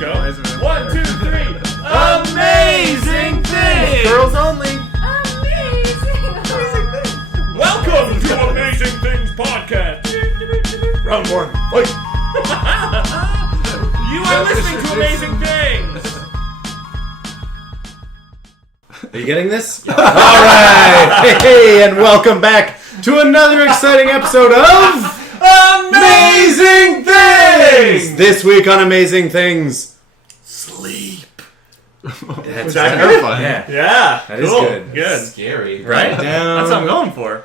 go. 1, 2, 3. Amazing things! Girls only. Amazing things. Welcome to Amazing Things Podcast. Round one. Fight. You are listening to Amazing Things. Are you getting this? Yeah. Alright! Hey, and welcome back to another exciting episode of Amazing Things! This week on Amazing Things, sleep. Was that good? Yeah. That is cool. good. Good. Scary. Right? Down. That's what I'm going for.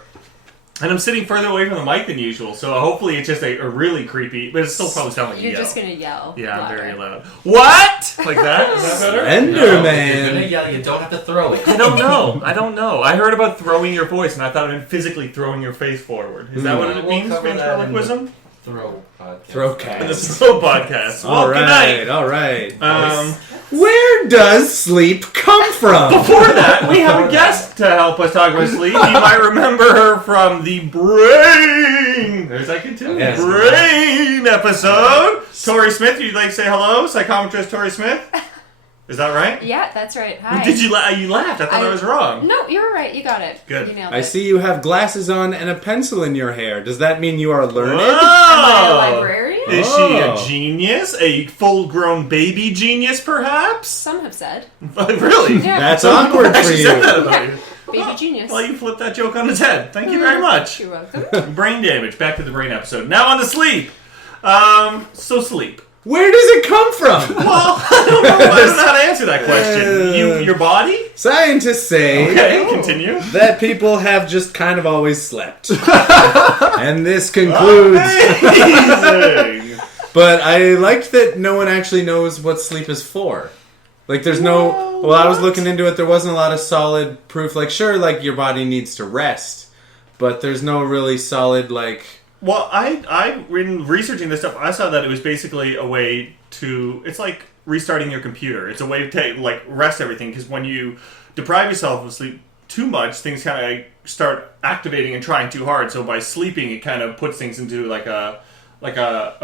And I'm sitting further away from the mic than usual, so hopefully it's just a really creepy, but it still probably sounds like a You're yell. just gonna yell. Yeah, I'm louder. very loud. What? Like that? Is that better? Enderman. You're gonna yell, you don't have to throw it. I don't know. I heard about throwing your voice, and I thought it meant physically throwing your face forward. Is that what it We'll means? cover that in Ventriloquism? Throw podcast. Throwcast. The Slow Podcast. Well, good night. Alright. Um, Where does sleep come from? Before that, we have a guest to help us talk about sleep. You might remember her from the Brain. There's that good too. Yes. Brain episode. Tori Smith, you'd like to say hello? Psychometrist Tori Smith. Is that right? Yeah, that's right. Hi. Did you you laughed? I thought I was wrong. No, you were right. You got it. Good. You nailed I it. see you have glasses on and a pencil in your hair. Does that mean you are learned? Am I a librarian? Is she a genius? A full-grown baby genius, perhaps? Some have said. Really? Yeah. That's awkward for Actually said that you. about you. Baby genius. Well, you flipped that joke on its head. Thank you very much. You're welcome. Brain damage. Back to the brain episode. Now on to sleep. So sleep. Where does it come from? Well, I don't know how to answer that question. Your body? Scientists say Okay, continue. that people have just kind of always slept. And this concludes. Amazing. But I liked that no one actually knows what sleep is for. Like, there's no... Well, I was looking into it, there wasn't a lot of solid proof. Like, sure, like, your body needs to rest. But there's no really solid, like... Well, in researching this stuff, I saw that it was basically a way to... It's like restarting your computer. It's a way to, like, rest everything. Because when you deprive yourself of sleep too much, things kind of start activating and trying too hard. So by sleeping, it kind of puts things into, like a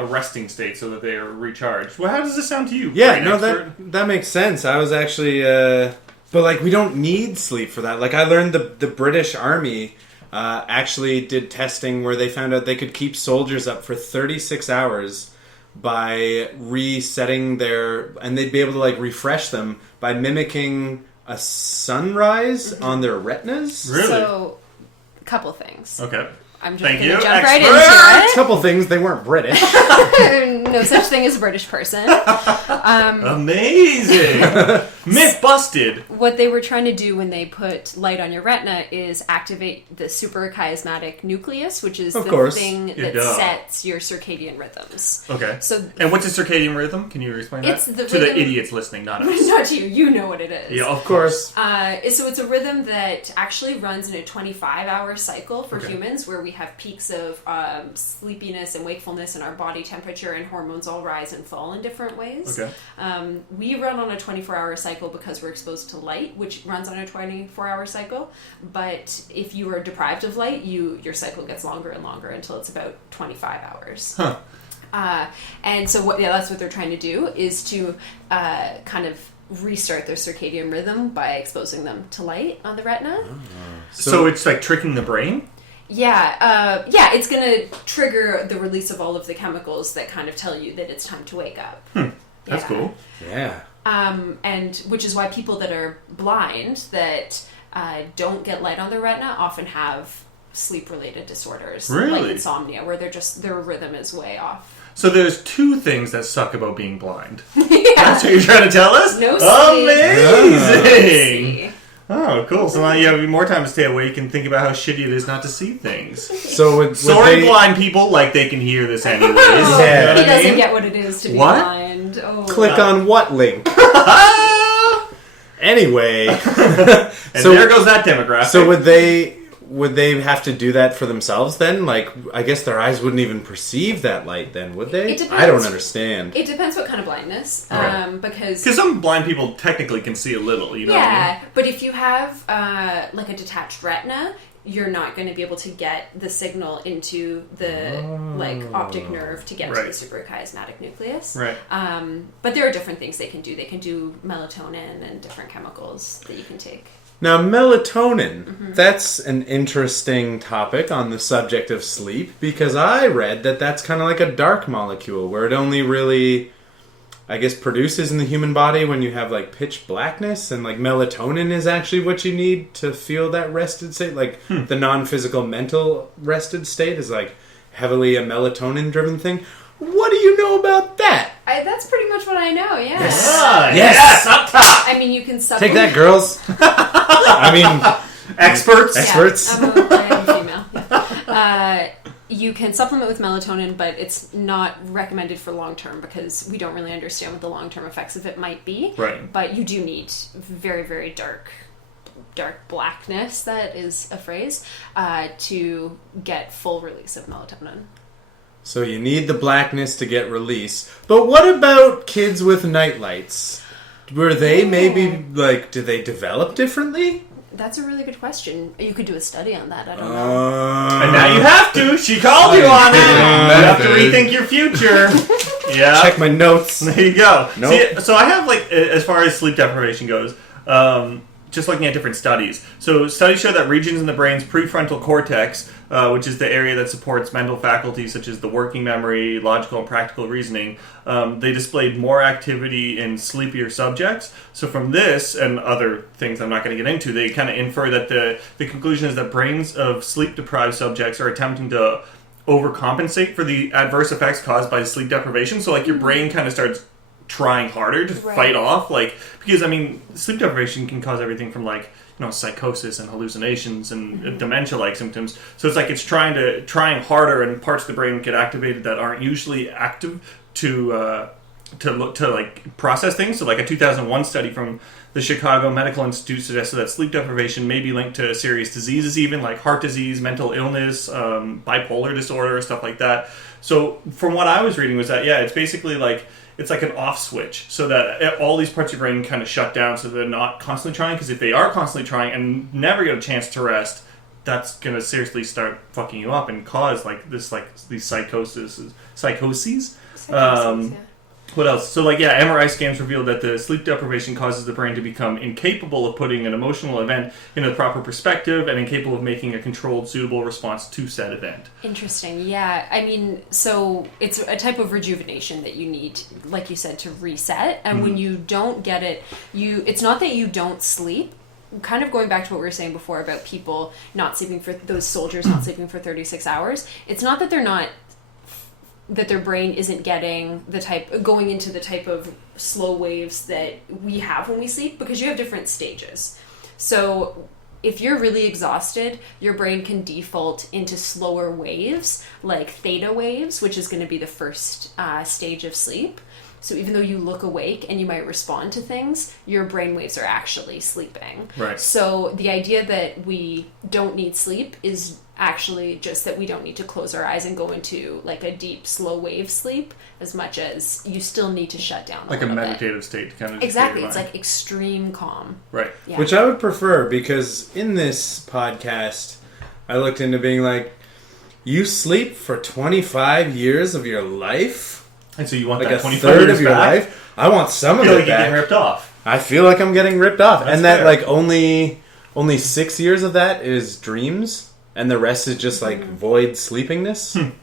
resting state so that they are recharged. Well, how does this sound to you? Yeah, brain no, expert? that makes sense. I was actually... But, like, we don't need sleep for that. Like, I learned the British Army... actually did testing where they found out they could keep soldiers up for 36 hours by resetting their... And they'd be able to, like, refresh them by mimicking a sunrise on their retinas. Really? So, a couple things. Okay. I'm just Thank going to you, jump right expert. into A it. couple things, they weren't British. No such thing as a British person. Amazing! Myth busted! What they were trying to do when they put light on your retina is activate the suprachiasmatic nucleus, which is Of the course. thing that duh. sets your circadian rhythms. Okay. So, And what's a circadian rhythm? Can you explain It's that? the to the rhythm- idiots listening, not us. not to you, you know what it is. Yeah, Of course. So it's a rhythm that actually runs in a 25-hour cycle for Okay. humans, where we have peaks of sleepiness and wakefulness, and our body temperature and hormones all rise and fall in different ways. Okay. We run on a 24-hour cycle because we're exposed to light, which runs on a 24-hour cycle. But if you are deprived of light, your cycle gets longer and longer until it's about 25 hours. Huh. And so that's what they're trying to do, is to kind of restart their circadian rhythm by exposing them to light on the retina. So it's like tricking the brain? Yeah, it's going to trigger the release of all of the chemicals that kind of tell you that it's time to wake up. That's Yeah. cool. Yeah. And which is why people that are blind that don't get light on their retina often have sleep-related disorders, Really? like insomnia, where their rhythm is way off. So there's two things that suck about being blind. Yeah. That's what you're trying to tell us? No sleep. Amazing! See. Oh, cool. So now you have more time to stay awake and think about how shitty it is not to see things. So would Sorry, they blind people, like they can hear this anyways. Oh, You know Yeah. what he I doesn't mean? get what it is to be What? blind. Oh. click on what link? Anyway. And So- there goes that demographic. So would they have to do that for themselves then? Like, I guess their eyes wouldn't even perceive that light then, would they? It depends. I don't understand. It depends what kind of blindness, Right. because some blind people technically can see a little, you know what I mean? yeah, but if you have like a detached retina, you're not going to be able to get the signal into the optic nerve to get to the suprachiasmatic nucleus. Right. But there are different things they can do. They can do melatonin and different chemicals that you can take. Now, melatonin, that's an interesting topic on the subject of sleep, because I read that that's kind of like a dark molecule, where it only really, I guess, produces in the human body when you have, like, pitch blackness, and, like, melatonin is actually what you need to feel that rested state. Like, the non-physical mental rested state is, like, heavily a melatonin-driven thing. What do you know about that? That's pretty much what I know, yeah. Yes! Up top! I mean, you can Take that, girls! I mean... Experts! Yeah, I am female. Yeah. You can supplement with melatonin, but it's not recommended for long-term because we don't really understand what the long-term effects of it might be. Right. But you do need very, very dark blackness, that is a phrase, to get full release of melatonin. So you need the blackness to get release. But what about kids with nightlights? Were they maybe, like, do they develop differently? That's a really good question. You could do a study on that. I don't know. And now you have to. She called you on it. You have to rethink your future. Yeah. Check my notes. There you go. Nope. See, so I have, like, as far as sleep deprivation goes, just looking at different studies. So studies show that regions in the brain's prefrontal cortex, which is the area that supports mental faculties such as the working memory, logical and practical reasoning, they displayed more activity in sleepier subjects. So from this and other things I'm not going to get into, they kind of infer that the conclusion is that brains of sleep-deprived subjects are attempting to overcompensate for the adverse effects caused by sleep deprivation. So, like, your brain kind of starts trying harder to fight off, like, because, I mean, sleep deprivation can cause everything from, like, you know, psychosis and hallucinations and dementia-like symptoms. So it's like it's trying harder, and parts of the brain get activated that aren't usually active to like process things. So, like, a 2001 study from the Chicago Medical Institute suggested that sleep deprivation may be linked to serious diseases, even like heart disease, mental illness, bipolar disorder, stuff like that. So from what I was reading was that, yeah, it's basically like, it's like an off switch, so that all these parts of your brain kind of shut down, so they're not constantly trying. Because if they are constantly trying and never get a chance to rest, that's going to seriously start fucking you up and cause these psychoses. Yeah. What else? So, like, yeah, MRI scans revealed that the sleep deprivation causes the brain to become incapable of putting an emotional event in a proper perspective and incapable of making a controlled, suitable response to said event. Interesting. Yeah. I mean, so it's a type of rejuvenation that you need, like you said, to reset. And when you don't get it, it's not that you don't sleep. Kind of going back to what we were saying before about people not sleeping for, those soldiers not sleeping for 36 hours. It's not that that their brain isn't going into the type of slow waves that we have when we sleep, because you have different stages. So if you're really exhausted, your brain can default into slower waves, like theta waves, which is going to be the first stage of sleep. So even though you look awake and you might respond to things, your brain waves are actually sleeping. Right. So the idea that we don't need sleep is actually just that we don't need to close our eyes and go into, like, a deep, slow wave sleep, as much as you still need to shut down like a meditative state to kind of exactly. It's like extreme calm. Right. Yeah. Which I would prefer, because in this podcast, I looked into being like, you sleep for 25 years of your life? And so you want like that a 25 third years of your back? life? I want some of I feel it like you're back. getting ripped off. I feel like I'm getting ripped off. That's and that, fair. like, only 6 years of that is dreams, and the rest is just, like, void sleepingness.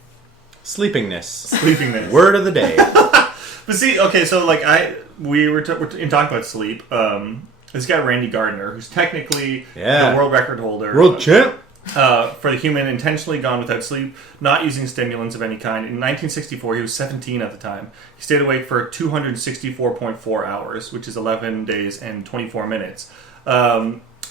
Sleepingness. Word of the day. But see, okay, so, like, we're talking about sleep. This guy Randy Gardner, who's technically the world record holder, World champ. For the human intentionally gone without sleep, not using stimulants of any kind. In 1964, he was 17 at the time. He stayed awake for 264.4 hours, which is 11 days and 24 minutes.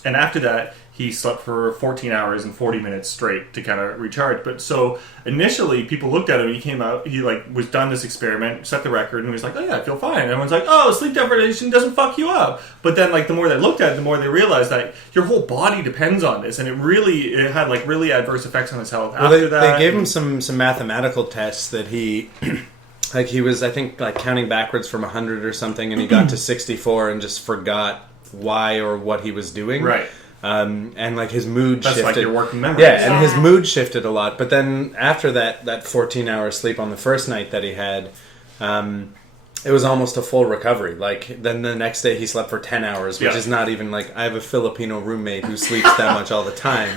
And after that, he slept for 14 hours and 40 minutes straight to kind of recharge. But so initially, people looked at him. He came out. He was done this experiment, set the record, and he was like, "Oh yeah, I feel fine." And everyone's like, "Oh, sleep deprivation doesn't fuck you up." But then, like, the more they looked at it, the more they realized that your whole body depends on this, and it had like really adverse effects on his health. Well, they gave him some mathematical tests that he. Like, he was, I think, like, counting backwards from 100 or something, and he got to 64 and just forgot why or what he was doing. Right. and like his mood That's shifted. like your working memory. Yeah, and his Yeah. mood shifted a lot. But then after that 14-hour sleep on the first night that he had, it was almost a full recovery. Like, then the next day he slept for 10 hours, which Yeah. is not even like, I have a Filipino roommate who sleeps that much all the time.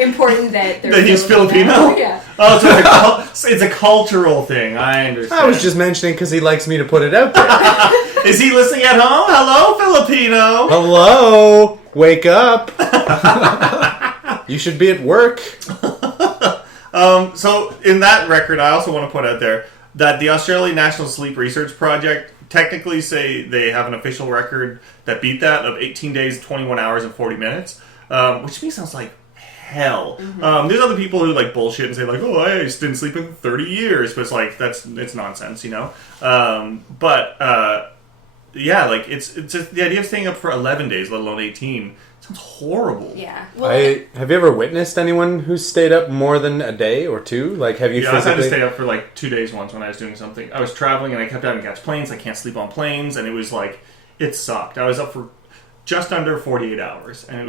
Important that they're That he's Filipino? Yeah. Oh, so it's a cultural thing. I understand. I was just mentioning because he likes me to put it out there. Is he listening at home? Hello, Filipino. Hello? Wake up. You should be at work. So in that record, I also want to put out there that the Australian National Sleep Research Project technically say they have an official record that beat that of 18 days, 21 hours, and 40 minutes, which to me sounds like hell. There's other people who like bullshit and say like, oh, I just didn't sleep in 30 years, but it's like it's nonsense, you know. Yeah, like it's just the idea of staying up for 11 days, let alone 18. Sounds horrible. Yeah. Well, Have you ever witnessed anyone who's stayed up more than a day or two? Like, have you Yeah, I had to physically... stay up for like 2 days once when I was doing something. I was traveling and I kept having to catch planes. I can't sleep on planes, and it was like it sucked. I was up for just under 48 hours, and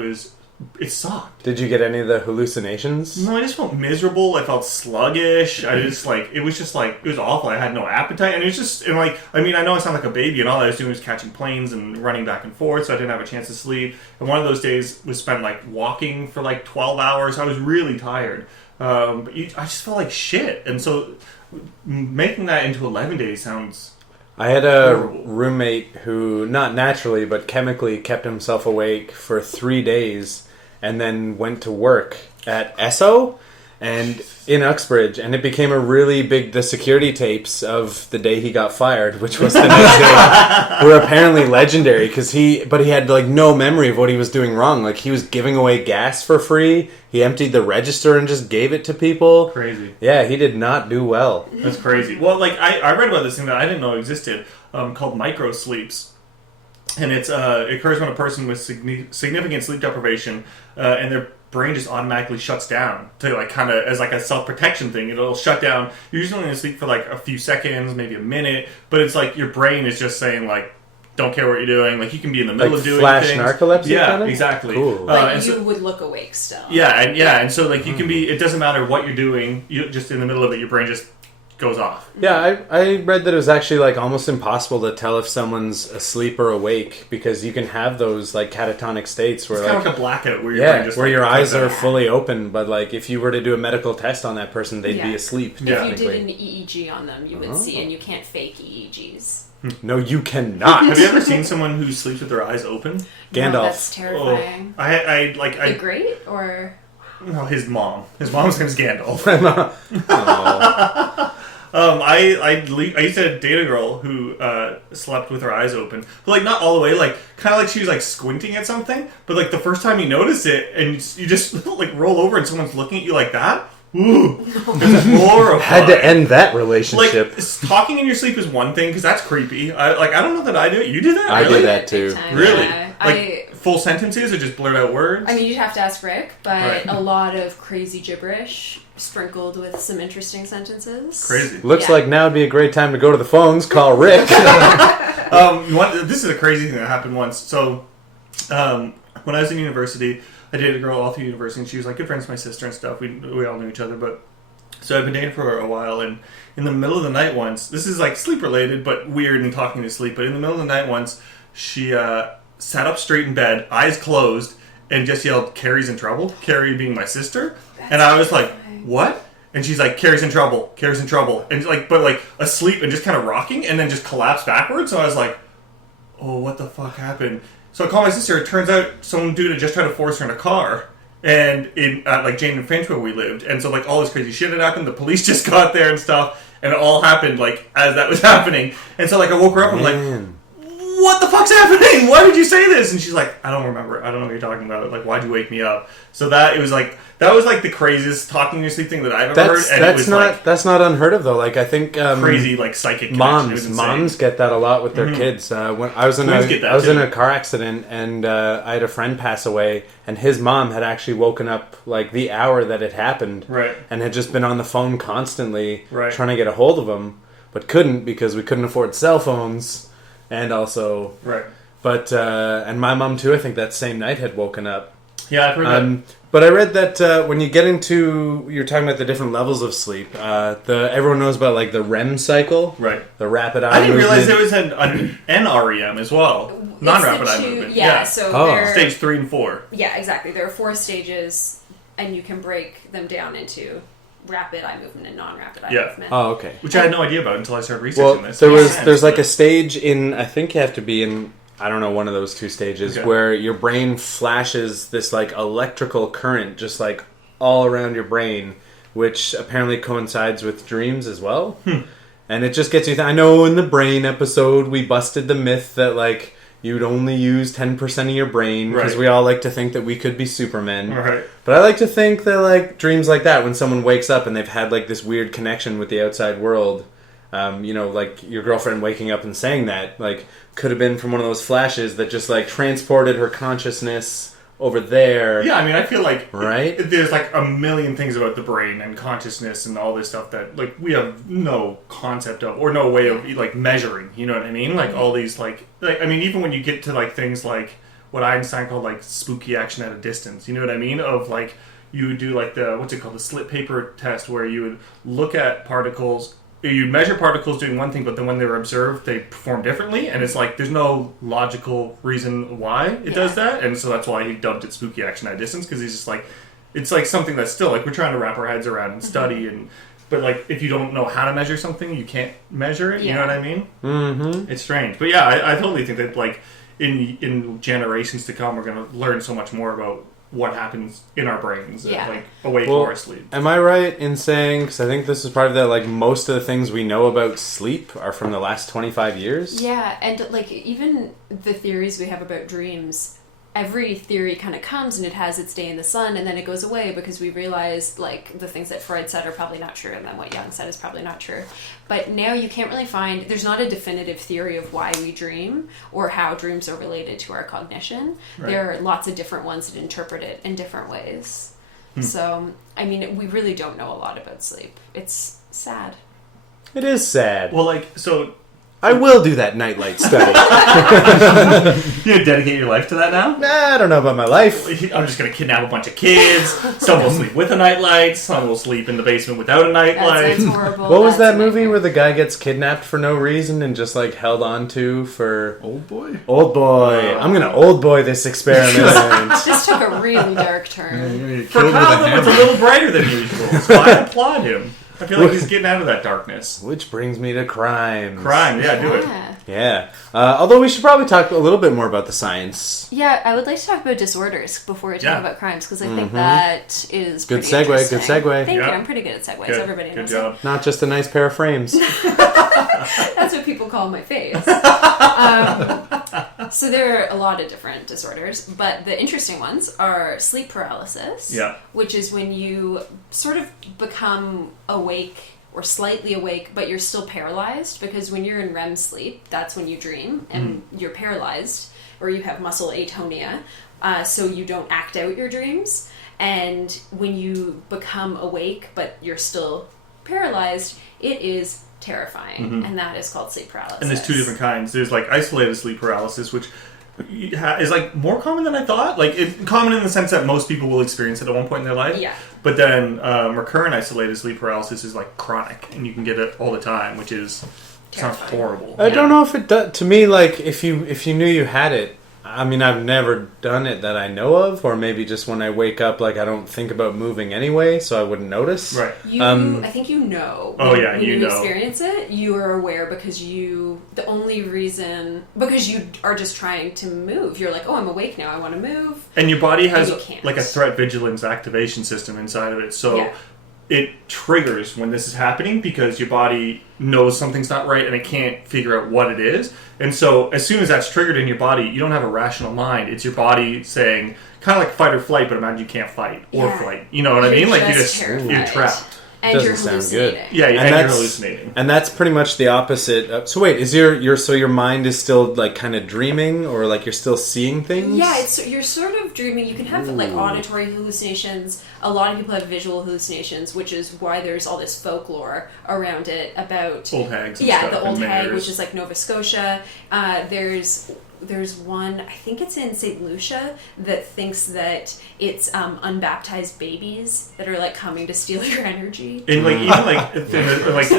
it sucked. Did you get any of the hallucinations? No, I just felt miserable. I felt sluggish. I just like it was awful. I had no appetite, and it was just and like I mean I know I sound like a baby, and all I was doing was catching planes and running back and forth, so I didn't have a chance to sleep. And one of those days was spent like walking for like 12 hours. I was really tired. But I just felt like shit, and so making that into 11 days sounds. I had a Horrible. roommate who, not naturally, but chemically kept himself awake for 3 days and then went to work at Esso and in Uxbridge, and it became the security tapes of the day he got fired, which was the next day, were apparently legendary because he had like no memory of what he was doing wrong. Like, he was giving away gas for free. He emptied the register and just gave it to people. Crazy. Yeah, he did not do well. That's crazy. Well, like I read about this thing that I didn't know existed called micro sleeps, and it occurs when a person with significant sleep deprivation and their brain just automatically shuts down to like kind of as like a self-protection thing. It'll shut down. You're usually only asleep for like a few seconds, maybe a minute, but it's like your brain is just saying like, don't care what you're doing. Like you can be in the middle Like of doing flash things. narcolepsy Yeah, kinda? exactly. Cool. but and you so- would look awake still. Yeah, and so like you can be. It doesn't matter what you're doing. You just in the middle of it, your brain just goes off. Yeah, I read that it was actually like almost impossible to tell if someone's asleep or awake because you can have those like catatonic states where It's kind like of like a blackout where your brain just where like, your eyes are goes out. fully open, but like if you were to do a medical test on that person, they'd be Yeah. asleep. If Yeah. you did technically. an EEG on them, you would see, and you can't fake EEGs. No, you cannot. Have you ever seen someone who sleeps with their eyes open? Gandalf. No, that's terrifying. I The Great or no, his mom. His mom's name's Gandalf. Oh. I used to date a girl who slept with her eyes open, but like not all the way, like kind of like she was like squinting at something. But like the first time you notice it, and you just like roll over, and someone's looking at you like that. Ooh, it's horrifying. Had to end that Like relationship. talking in your sleep is one thing because that's creepy. I don't know that I do it. You do that? I really? did that too. Big time, Really? yeah. Like full sentences or just blurt out words? I mean, you'd have to ask Rick, but Right. a lot of crazy gibberish sprinkled with some interesting sentences. Crazy. Looks Yeah. like now would be a great time to go to the phones, call Rick. This is a crazy thing that happened once. So, when I was in university, I dated a girl all through university, and she was like good friends with my sister and stuff. We all knew each other, but so I've been dating for a while, and in the middle of the night once, this is like sleep related, but weird and talking to sleep. But in the middle of the night once, she sat up straight in bed, eyes closed, and just yelled, "Carrie's in trouble." Carrie being my sister, and I was like, "What?" And she's like, "Carrie's in trouble. Carrie's in trouble," and like, but like asleep and just kind of rocking, and then just collapsed backwards. So I was like, "Oh, what the fuck happened?" So I called my sister. It turns out some dude had just tried to force her in a car. And in like Jane and Finch where we lived, and so like all this crazy shit had happened. The police just got there and stuff, and it all happened like as that was happening. And so like I woke her up and I'm like, Man. "What the fuck's happening? Why did you say this?" And she's like, "I don't remember. I don't know what you're talking about. Like, why'd you wake me up?" So that was like the craziest talking in your sleep thing that I've ever heard, and it was That's not unheard of though. Like I think crazy like psychic connection. It was insane. Moms get that a lot with their kids. When I was in Twins get that, I was too. in a car accident, and I had a friend pass away, and his mom had actually woken up like the hour that it happened, Right. and had just been on the phone constantly Right. trying to get a hold of him, but couldn't because we couldn't afford cell phones, and also Right. But and my mom too, I think that same night had woken up. Yeah, I've heard that. But I read that when you get into, you're talking about the different levels of sleep. Everyone knows about like the REM cycle, Right. The rapid eye I didn't movement. realize there was an NREM as well. Non-rapid It's the eye two- movement. Yeah, so Oh. they're... Stage 3 and 4. Yeah, exactly. There are 4 stages, and you can break them down into rapid eye movement and non-rapid eye movement. Oh, okay. Which I had no idea about until I started Well, researching this. there's like a stage in, I think you have to be in, I don't know, one of those 2 stages, Okay. where your brain flashes this like electrical current just like all around your brain, which apparently coincides with dreams as well. And it just gets you I know in the brain episode we busted the myth that like you'd only use 10% of your brain, because Right. we all like to think that we could be Supermen. Right. But I like to think that like dreams like that, when someone wakes up and they've had like this weird connection with the outside world, like your girlfriend waking up and saying that, like, could have been from one of those flashes that just like transported her consciousness over there. Yeah, I mean, I feel like Right? there's like a million things about the brain and consciousness and all this stuff that like we have no concept of or no way of like measuring. You know what I mean? Like all these like I mean, even when you get to like things like what Einstein called like spooky action at a distance. You know what I mean? Of like you would do like the slit paper test, where you would look at particles. You'd measure particles doing one thing, but then when they were observed, they perform differently, and it's like there's no logical reason why it does that, and so that's why he dubbed it spooky action at distance, because he's just like, it's like something that's still like we're trying to wrap our heads around and study, but like if you don't know how to measure something, you can't measure it. You know what I mean? Mm-hmm. It's strange, but yeah, I totally think that like in generations to come, we're going to learn so much more about what happens in our brains, like awake or asleep. Am I right in saying, because I think this is part of that, like most of the things we know about sleep are from the last 25 years? Yeah, and like even the theories we have about dreams, every theory kind of comes and it has its day in the sun, and then it goes away because we realize like the things that Freud said are probably not true, and then what Jung said is probably not true. But now you can't really find, there's not a definitive theory of why we dream or how dreams are related to our cognition. Right. There are lots of different ones that interpret it in different ways. So, I mean, we really don't know a lot about sleep. It's sad. It is sad. Well, like, so I will do that nightlight study. you gonna dedicate your life to that now? Nah, I don't know about my life. I'm just gonna kidnap a bunch of kids. Some will sleep with a nightlight. Some will sleep in the basement without a That nightlight. sounds horrible. What was That's that a movie nightmare. where the guy gets kidnapped for no reason and just like held on to for... Old boy? Old boy. I'm gonna old boy this experiment. This took a really dark turn. For Kyle, it's a little brighter than usual, so I applaud him. I feel like he's getting out of that darkness. Which brings me to crimes. Crime, yeah, do it. Yeah. Yeah. Although we should probably talk a little bit more about the science. Yeah, I would like to talk about disorders before we talk Yeah. about crimes, because I think that is Good pretty segue, good interesting. segue. Thank Yeah. you, I'm pretty good at segues. Good, Everybody good knows job. Not just a nice pair of frames. it. That's what people call my face. So there are a lot of different disorders, but the interesting ones are sleep paralysis, Yeah. which is when you sort of become awake or slightly awake, but you're still paralyzed, because when you're in REM sleep, that's when you dream, and you're paralyzed, or you have muscle atonia, so you don't act out your dreams. And when you become awake, but you're still paralyzed, it is terrifying, and that is called sleep paralysis. And there's 2 different kinds. There's like isolated sleep paralysis, which is like more common than I thought. Like it's common in the sense that most people will experience it at one point in their life. Yeah. But then recurrent isolated sleep paralysis is like chronic, and you can get it all the time, which is sounds Terrifying. horrible. I don't know if it does. To me, like if you knew you had it, I mean, I've never done it that I know of, or maybe just when I wake up, like I don't think about moving anyway, so I wouldn't notice. Right. You, I think you know. Oh, when, yeah, when you you know. experience it, you are aware because you are just trying to move. You're like, oh, I'm awake now. I want to move. And your body has And you can't. like a threat vigilance activation system inside of it. So Yeah. it triggers when this is happening because your body knows something's not right and it can't figure out what it is. And so as soon as that's triggered in your body, you don't have a rational mind. It's your body saying, kind of like fight or flight, but imagine you can't fight or Yeah. flight. You know what I mean? Like just you're terrified. trapped. And Doesn't you're sound good. hallucinating. Yeah, and you're that's- hallucinating. And that's pretty much the opposite. So wait, is your mind is still like kind of dreaming, or like you're still seeing things? Yeah, you're sort of dreaming. You can have like auditory hallucinations. A lot of people have visual hallucinations, which is why there's all this folklore around it about Old hags and yeah, stuff the old and hag, mares. which is like Nova Scotia. There's there's one, I think it's in St. Lucia, that thinks that it's unbaptized babies that are like coming to steal your energy. In like even like in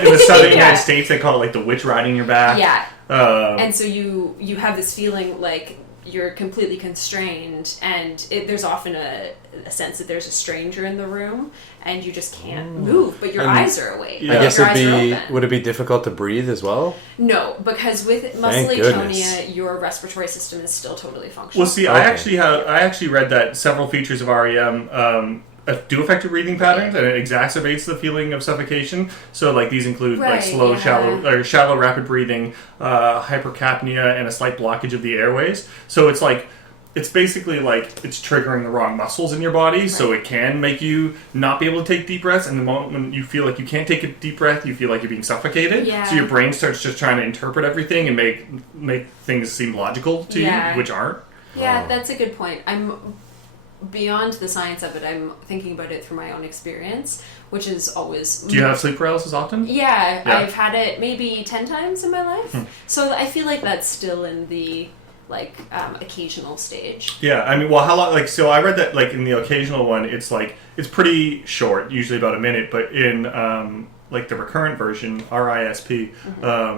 the southern Yeah. United States, they call it like the witch riding your back. Yeah. Um, And so you have this feeling like you're completely constrained, and there's often a sense that there's a stranger in the room, and you just can't move, but your And eyes are awake. Yeah. I guess your it'd eyes are be. open. Would it be difficult to breathe as well? No, because with muscle Thank atonia, goodness. your respiratory system is still totally functional. well, see, Okay. I actually read that several features of REM do affect your breathing patterns, and it exacerbates the feeling of suffocation. So, like these include like Right, slow, yeah. shallow, rapid breathing, hypercapnia, and a slight blockage of the airways. So it's like. It's basically like it's triggering the wrong muscles in your body, so it can make you not be able to take deep breaths. And the moment when you feel like you can't take a deep breath, you feel like you're being suffocated. Yeah. So your brain starts just trying to interpret everything and make things seem logical to Yeah. you, which aren't. Yeah, that's a good point. I'm beyond the science of it. I'm thinking about it through my own experience, which is always. Do you have sleep paralysis often? Yeah, Yeah. I've had it maybe 10 times in my life. So I feel like that's still in the occasional stage. Yeah, I mean, well, how long? Like, so I read that like in the occasional one, it's pretty short, usually about a minute, but in like the recurrent version, RISP,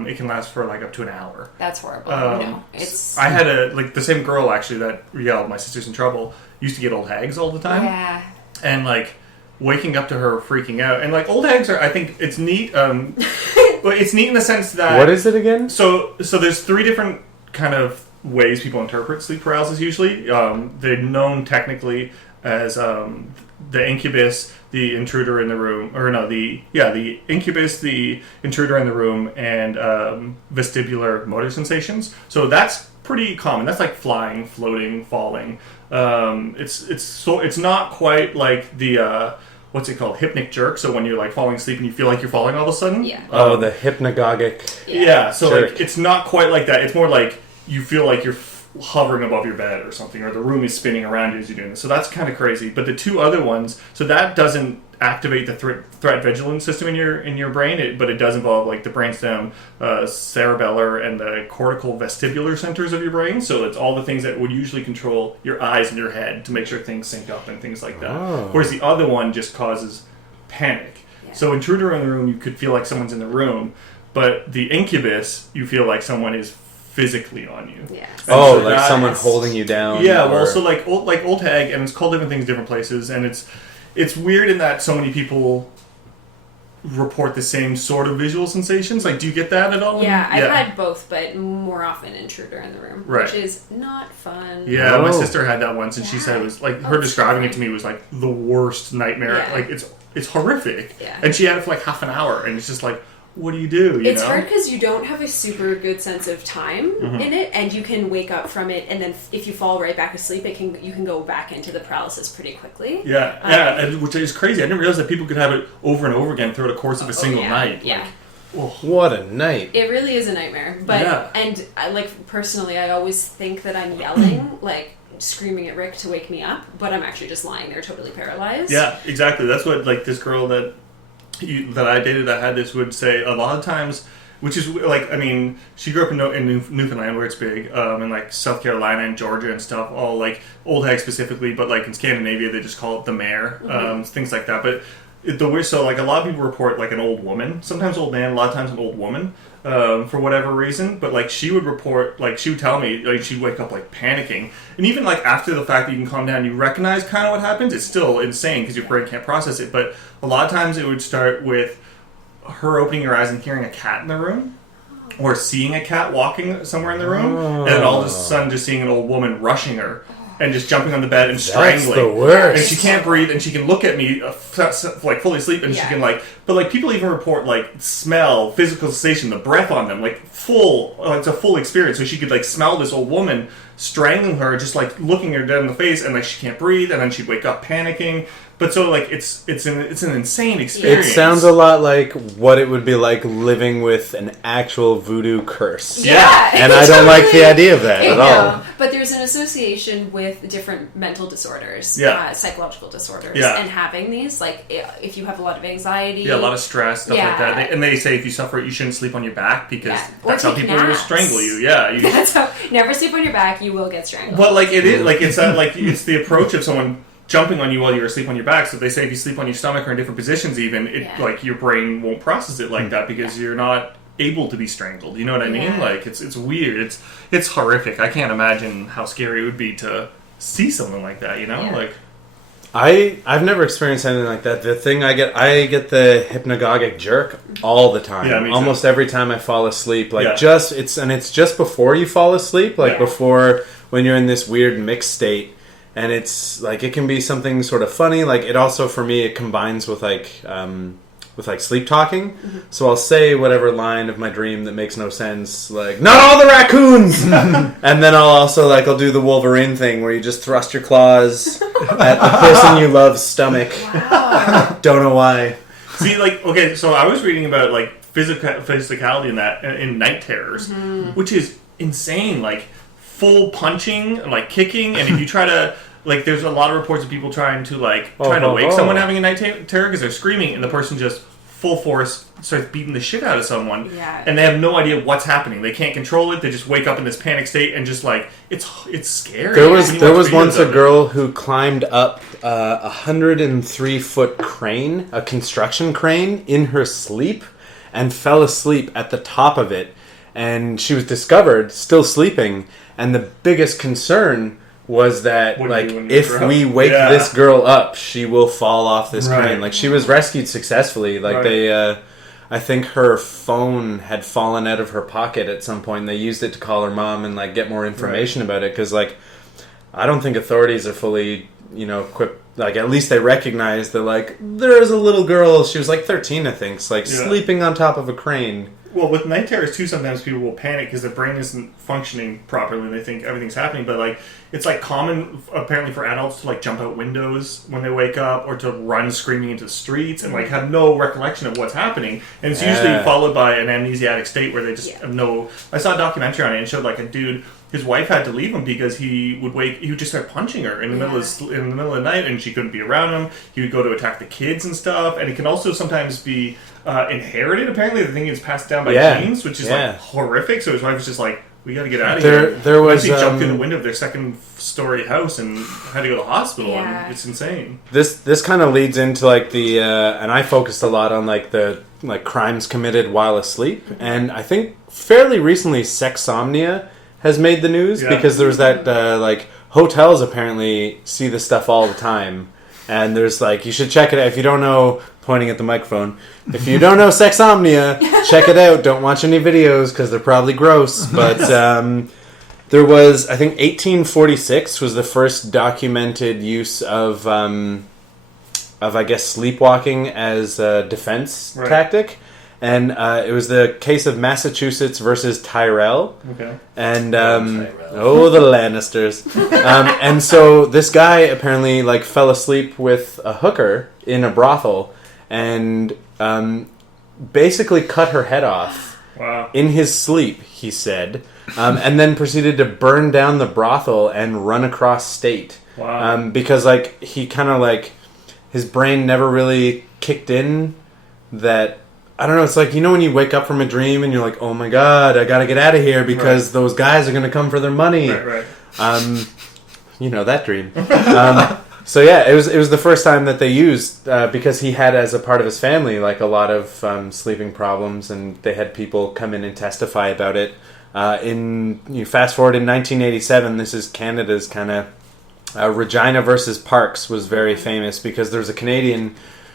it can last for like up to an hour. That's horrible. It's I had the same girl actually that yelled, "My sister's in trouble." Used to get old hags all the time, yeah. and like waking up to her freaking out, and like old hags are. I think it's neat. But it's neat in the sense that What is it again? So there's three different kind of ways people interpret sleep paralysis usually. They're known technically as the incubus, the intruder in the room, or no, the incubus, the intruder in the room, and vestibular motor sensations. So that's pretty common. That's like flying, floating, falling. It's not quite like the what's it called, hypnic jerk. So when you're like falling asleep and you feel like you're falling all of a sudden. Yeah. The hypnagogic. Yeah. So Jerk. like it's not quite like that. It's more like you feel like you're hovering above your bed or something, or the room is spinning around you as you're doing this. So that's kind of crazy. But the two other ones, so that doesn't activate the threat vigilance system in your brain, but it does involve like the brainstem, cerebellar, and the cortical vestibular centers of your brain. So it's all the things that would usually control your eyes and your head to make sure things sync up and things like that. Oh. Whereas the other one just causes panic. Yeah. So intruder in the room, you could feel like someone's in the room, but the incubus, you feel like someone is physically on you. Yeah. And Oh, so like that- someone holding you down. Yeah, or- well, so like old hag, and it's called different things different places, and it's weird in that so many people report the same sort of visual sensations. Like, do you get that at all? Yeah, I've had both, but more often intruder in the room, Right. which is not fun. Yeah, my Oh. sister had that once, and she said it was like her Oh, describing it it's to me was like the worst nightmare. Yeah. Like it's horrific. Yeah. And she had it for like half an hour, and it's just like, what do you do? You It's know? hard because you don't have a super good sense of time in it, and you can wake up from it, and then if you fall right back asleep, you can go back into the paralysis pretty quickly. Yeah, and which is crazy. I didn't realize that people could have it over and over again throughout the course of a single yeah. night. Yeah. Like, oh. What a night. It really is a nightmare. But Yeah. and I, like personally, I always think that I'm yelling, like screaming at Rick to wake me up, but I'm actually just lying there, totally paralyzed. Yeah, exactly. That's what like this girl that I dated that had this would say a lot of times, which is like, I mean, she grew up in Newfoundland where it's big, and like South Carolina and Georgia and stuff, all like old hag specifically, but like in Scandinavia they just call it the mare, things like that. But so like a lot of people report like an old woman, sometimes old man, a lot of times an old woman, for whatever reason. But like she would report, like she would tell me, like she'd wake up like panicking, and even like after the fact that you can calm down, you recognize kind of what happens. It's still insane because your brain can't process it. But a lot of times it would start with her opening her eyes and hearing a cat in the room, or seeing a cat walking somewhere in the room, and then all of a sudden just seeing an old woman rushing her and just jumping on the bed and strangling. That's the worst. And she can't breathe, and she can look at me like fully asleep, and she can like. But like people even report like smell, physical sensation, the breath on them, like full. It's a full experience. So she could like smell this old woman strangling her, just like looking her dead in the face, and like she can't breathe, and then she'd wake up panicking. But so like it's an insane experience. It sounds a lot like what it would be like living with an actual voodoo curse. Yeah. And I don't like the idea of that at all. But there's an association with different mental disorders, psychological disorders, and having these, like, if you have a lot of anxiety, a lot of stress, stuff like that. And they say if you suffer it, you shouldn't sleep on your back because that's how people will strangle you. Yeah, that's how. Never sleep on your back; you will get strangled. But like it is, like it's the approach of someone jumping on you while you're asleep on your back. So they say if you sleep on your stomach or in different positions, even like your brain won't process it like that because you're not able to be strangled. You know what I mean? Like it's weird. It's horrific. I can't imagine how scary it would be to see something like that. You know, like I've never experienced anything like that. The thing I get the hypnagogic jerk all the time. Yeah, me too. Almost every time I fall asleep. Like it's just before you fall asleep, like before when you're in this weird mixed state. And it's like it can be something sort of funny. Like it also for me it combines with like sleep talking. Mm-hmm. So I'll say whatever line of my dream that makes no sense, like not all the raccoons. And then I'll do the Wolverine thing where you just thrust your claws at the person you love's stomach. Wow. Don't know why. See, like okay, so I was reading about like physicality in that in night terrors, which is insane. Like full punching, like kicking, and if you try to, like, there's a lot of reports of people trying to wake someone having a night terror because they're screaming, and the person just full force starts beating the shit out of someone, and they have no idea what's happening. They can't control it. They just wake up in this panic state and just like it's scary. There was once a girl who climbed up a 103-foot crane, a construction crane, in her sleep, and fell asleep at the top of it, and she was discovered still sleeping. And the biggest concern was that, if we wake this girl up, she will fall off this crane. Like, she was rescued successfully. Like, I think her phone had fallen out of her pocket at some point. And they used it to call her mom and, like, get more information about it. Because, like, I don't think authorities are fully, equipped. Like, at least they recognize that, like, there is a little girl, she was, like, 13, I think, sleeping on top of a crane. Well, with night terrors, too, sometimes people will panic because their brain isn't functioning properly and they think everything's happening. But, like, it's, like, common, apparently, for adults to, like, jump out windows when they wake up or to run screaming into the streets and, like, have no recollection of what's happening. And it's usually followed by an amnesiac state where they just have no... I saw a documentary on it and it showed, like, a dude... His wife had to leave him because he would just start punching her in the middle of the night, and she couldn't be around him. He would go to attack the kids and stuff, and it can also sometimes be inherited. Apparently, the thing is passed down by genes, which is like horrific. So his wife was just like, "We got to get out of here." There was he jumped through the window of their second-story house and had to go to the hospital. Yeah. And it's insane. This kind of leads into like the and I focused a lot on like the crimes committed while asleep, and I think fairly recently, sexsomnia has made the news because there's that hotels apparently see this stuff all the time, and there's like you should check it out if you don't know. Pointing at the microphone, if you don't know sexsomnia, check it out. Don't watch any videos because they're probably gross. But there was, I think, 1846 was the first documented use of I guess sleepwalking as a defense tactic. And it was the case of Massachusetts versus Tyrell. Okay. And, the Lannisters. And so this guy apparently, fell asleep with a hooker in a brothel and basically cut her head off in his sleep, he said. And then proceeded to burn down the brothel and run across state. Wow. Because, he kind of, his brain never really kicked in that... I don't know, it's like, when you wake up from a dream and you're like, oh my god, I gotta get out of here because those guys are gonna come for their money. Right. That dream. So yeah, it was the first time that they used, because he had as a part of his family, a lot of sleeping problems, and they had people come in and testify about it. Fast forward in 1987, this is Canada's kind of, Regina versus Parks was very famous because there's a Canadian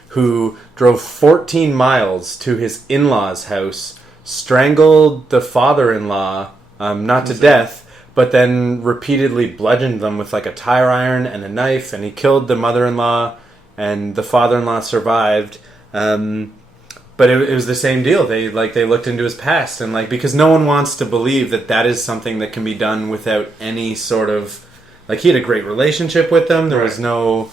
who drove 14 miles to his in-laws' house, strangled the father-in-law, not to death, but then repeatedly bludgeoned them with a tire iron and a knife, and he killed the mother-in-law, and the father-in-law survived. But it was the same deal. They looked into his past, and because no one wants to believe that is something that can be done without any sort of... he had a great relationship with them. There was no...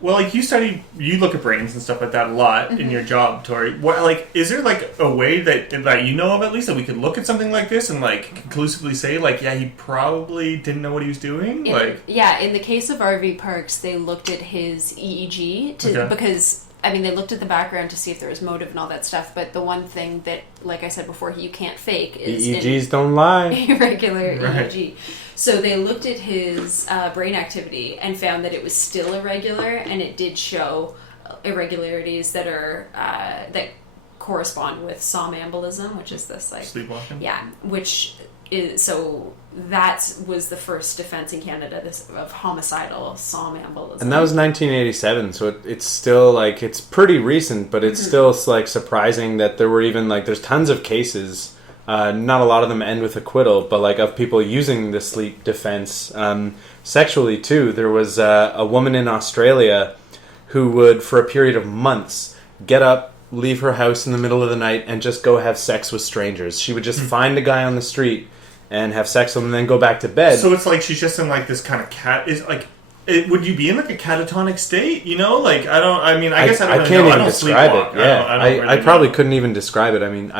Well, like you look at brains and stuff like that a lot in your job, Tori. What, like, is there like a way that you know of at least that we could look at something like this and like conclusively say like, yeah, he probably didn't know what he was doing? In the case of RV Parks, they looked at his EEG because. I mean, they looked at the background to see if there was motive and all that stuff, but the one thing that, like I said before, you can't fake is EEGs don't lie. Irregular EEG. So they looked at his brain activity and found that it was still irregular, and it did show irregularities that are that correspond with somnambulism, which is this like sleepwalking. Yeah, which is so. That was the first defense in Canada of homicidal somnambulism. And that was 1987, so it's still, like, it's pretty recent, but it's still, like, surprising that there were even, like, there's tons of cases, not a lot of them end with acquittal, but, like, of people using the sleep defense sexually, too. There was a woman in Australia who would, for a period of months, get up, leave her house in the middle of the night, and just go have sex with strangers. She would just find a guy on the street and have sex with him and then go back to bed. So it's like she's just in like this kind of would you be in like a catatonic state? You know, like I guess I don't can't know. even describe it. Yeah, I probably couldn't even describe it. I mean,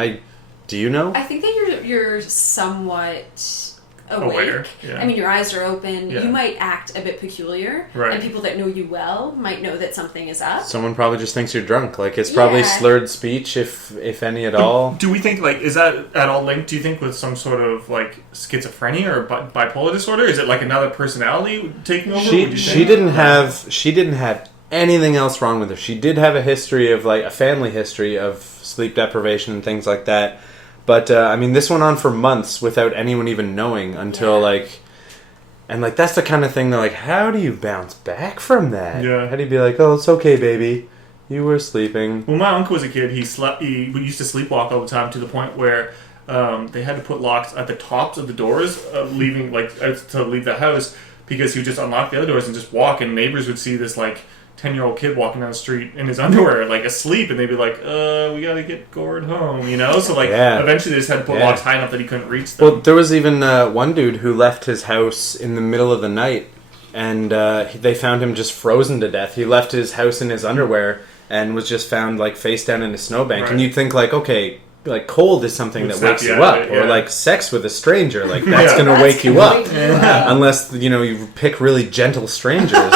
do you know? I think that you're somewhat aware. awake. Yeah. I mean, your eyes are open. Yeah. You might act a bit peculiar, right. And people that know you well might know that something is up. Someone probably just thinks you're drunk. Like, it's probably slurred speech, if any at all. Do we think, like, is that at all linked, do you think, with some sort of, like, schizophrenia or bipolar disorder? Is it, like, another personality taking over? She didn't have anything else wrong with her. She did have a history of, like, a family history of sleep deprivation and things like that. But, I mean, this went on for months without anyone even knowing until, like... And, like, that's the kind of thing that, like, how do you bounce back from that? Yeah. How do you be like, oh, it's okay, baby. You were sleeping. When my uncle was a kid, he used to sleepwalk all the time to the point where they had to put locks at the tops of the doors, to leave the house, because he would just unlock the other doors and just walk, and neighbors would see this, like, 10-year-old kid walking down the street in his underwear, like, asleep, and they'd be like, we gotta get Gord home, you know? So, like, eventually they just had to put locks high enough that he couldn't reach them. Well, there was even one dude who left his house in the middle of the night, and they found him just frozen to death. He left his house in his underwear and was just found, like, face down in a snowbank. Right. And you'd think, like, okay, like, cold is something that wakes you up. Or, like, sex with a stranger, like, that's gonna wake you up. Unless, you pick really gentle strangers.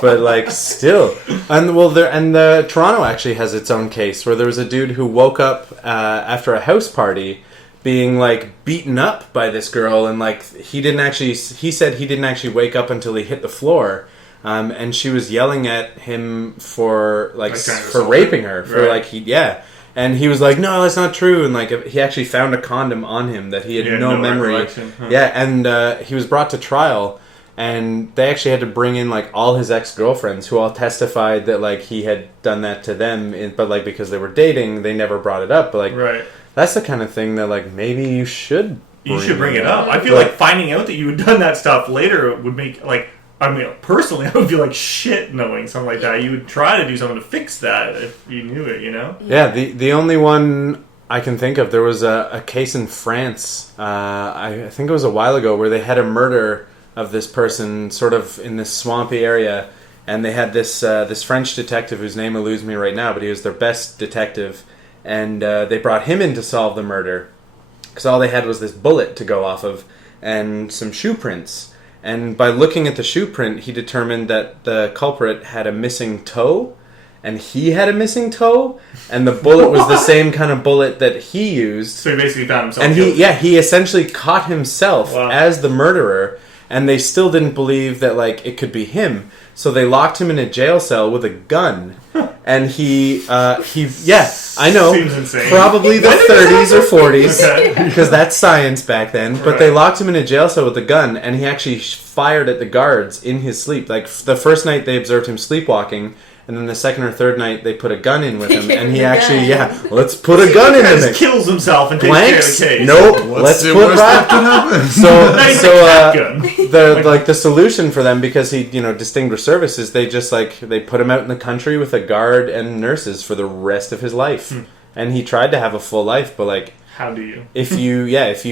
But, like, still. And, well, the Toronto actually has its own case where there was a dude who woke up after a house party being, like, beaten up by this girl, and, like, he said he didn't actually wake up until he hit the floor, and she was yelling at him for, like for raping her, for, right. And he was like, no, that's not true, and, like, he actually found a condom on him that he had no memory. Huh. Yeah, and he was brought to trial. And they actually had to bring in, like, all his ex-girlfriends who all testified that, like, he had done that to them. But, like, because they were dating, they never brought it up. But, like, right. That's the kind of thing that, like, maybe you should bring it up. I feel like finding out that you had done that stuff later would make, like... I mean, personally, I would feel like shit knowing something like that. You would try to do something to fix that if you knew it, you know? Yeah, the only one I can think of, there was a case in France, I think it was a while ago, where they had a murder of this person sort of in this swampy area, and they had this French detective whose name eludes me right now, but he was their best detective, and they brought him in to solve the murder because all they had was this bullet to go off of and some shoe prints, and by looking at the shoe print he determined that the culprit had a missing toe and he had a missing toe, and the bullet was the same kind of bullet that he used. So he basically found himself and guilty. he essentially caught himself as the murderer. And they still didn't believe that, like, it could be him. So they locked him in a jail cell with a gun. And I know, seems insane. Probably the 30s or 40s, because that's science back then. But they locked him in a jail cell with a gun, and he actually fired at the guards in his sleep. Like, the first night they observed him sleepwalking, and then the second or third night they put a gun in with him, and he actually, let's put a gun in him. He kills himself and takes care of the case. Nope, let's put the solution for them, because he, distinguished services, they just, like, they put him out in the country with a guard and nurses for the rest of his life. And he tried to have a full life, but, like, how do you? If you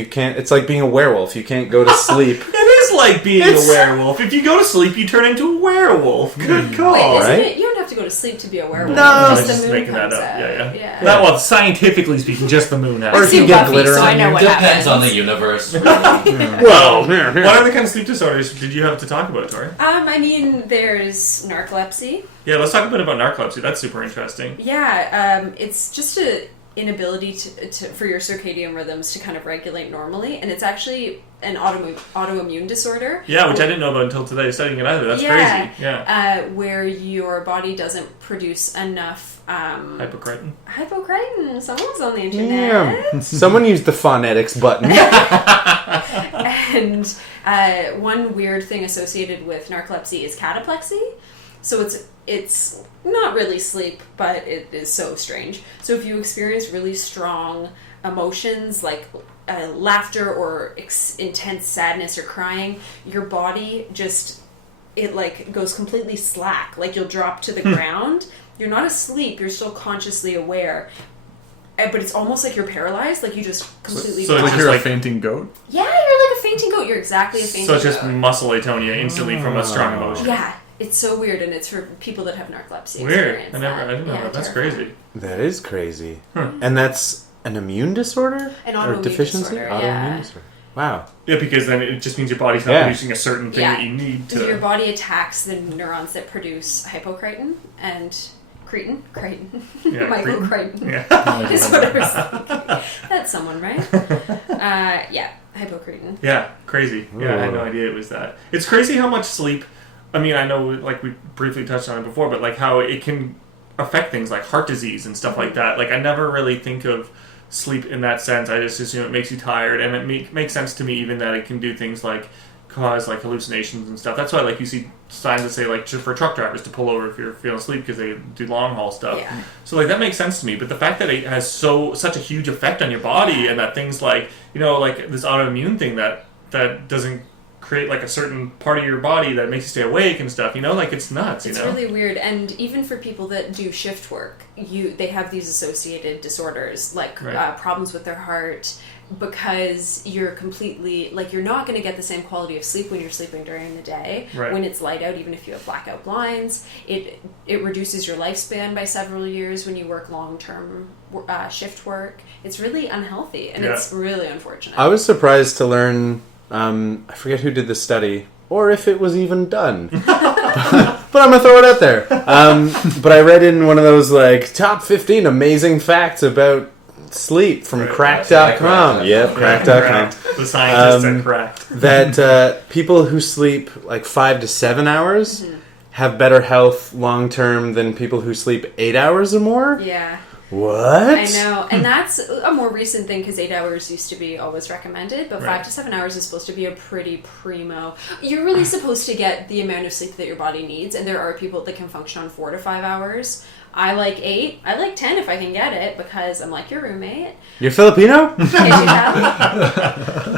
can't, it's like being a werewolf. You can't go to sleep. It is like being a werewolf. If you go to sleep, you turn into a werewolf. Good call. Wait, isn't right? it? You don't have to go to sleep to be a werewolf. No. I was Just just the moon making that comes up. out. Yeah. That, well, scientifically speaking, just the moon Or has. if you I've get seen glitter Buffy, so on I know you. what Depends happens. on the universe. Well, what other kind of sleep disorders did you have to talk about, Tori? I mean, there's narcolepsy. Yeah, let's talk a bit about narcolepsy. That's super interesting. Yeah, it's just a inability to for your circadian rhythms to kind of regulate normally, and it's actually an autoimmune disorder. Yeah, which I didn't know about until today, studying it either. That's crazy. Yeah. Where your body doesn't produce enough Hypocritin. hypocretin. Someone's on the internet. Yeah. Someone used the phonetics button. And one weird thing associated with narcolepsy is cataplexy. So it's not really sleep, but it is so strange. So if you experience really strong emotions like laughter or intense sadness or crying, your body just goes completely slack. Like you'll drop to the ground. You're not asleep. You're still consciously aware. But it's almost like you're paralyzed. Like you just completely. So it's Like just you're like a fainting goat? Yeah, you're like a fainting goat. You're exactly a fainting So it's just goat. muscle atonia instantly from a strong emotion. Yeah, it's so weird, and it's for people that have narcolepsy. Weird. experience I didn't know Yeah, that. That's terrifying. crazy. That is crazy. Huh. And that's an immune disorder? An or autoimmune deficiency? disorder, Autoimmune yeah. disorder. Wow. Yeah, because then it just means your body's not Yeah. producing a certain thing that you need So your to. body attacks the neurons that produce hypocretin and Crichton. Yeah, Michael Crichton. Crichton. Yeah. Is what I was thinking. That's someone, right? Yeah, hypocretin. Yeah, crazy. Yeah, I had no Ooh. idea it was that. It's crazy how much sleep. I mean, I know, like we briefly touched on it before, but like how it can affect things like heart disease and stuff like that. Like I never really think of sleep in that sense. I just assume it makes you tired, and it makes sense to me even that it can do things like cause like hallucinations and stuff. That's why like you see signs that say like for truck drivers to pull over if you're feeling asleep because they do long haul stuff. Yeah. So like that makes sense to me. But the fact that it has such a huge effect on your body, and that things like like this autoimmune thing that doesn't create like a certain part of your body that makes you stay awake and stuff, like it's nuts. It's really weird, and even for people that do shift work, they have these associated disorders like Right. problems with their heart, because you're completely you're not going to get the same quality of sleep when you're sleeping during the day. Right. When it's light out, even if you have blackout blinds, it reduces your lifespan by several years when you work long-term shift work. It's really unhealthy, and it's really unfortunate. I was surprised to learn, I forget who did the study, or if it was even done. But I'm going to throw it out there. But I read in one of those, top 15 amazing facts about sleep from Right. crack.com. Yep, crack.com. The scientists at Cracked. That people who sleep 5 to 7 hours have better health long term than people who sleep 8 hours or more. Yeah. What? I know, and that's a more recent thing because 8 hours used to be always recommended, but Right. 5 to 7 hours is supposed to be a pretty primo. You're really supposed to get the amount of sleep that your body needs, and there are people that can function on 4 to 5 hours. I like 8. I like 10 if I can get it because I'm like your roommate. You're Filipino? Can't you tell?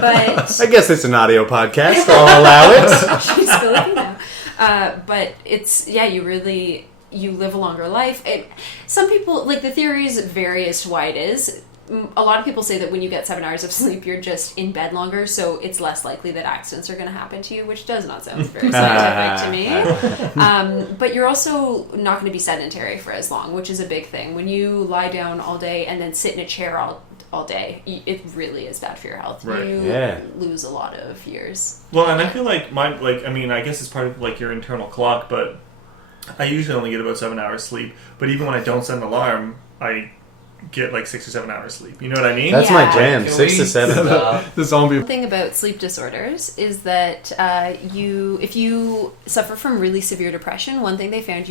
But I guess it's an audio podcast. I'll allow it. she's Filipino. But it's you live a longer life. Some people, the theories vary as to why it is. A lot of people say that when you get 7 hours of sleep, you're just in bed longer, so it's less likely that accidents are going to happen to you, which does not sound very scientific to me. But you're also not going to be sedentary for as long, which is a big thing. When you lie down all day and then sit in a chair all day, it really is bad for your health. Right. You Yeah. lose a lot of years. Well, and I feel like I guess it's part of your internal clock, but I usually only get about 7 hours sleep. But even when I don't set an alarm, I get 6 or 7 hours sleep. You know what I mean? That's Yeah. my jam. Can 6 to we 7. The zombie. One thing about sleep disorders is that if you suffer from really severe depression, one thing they found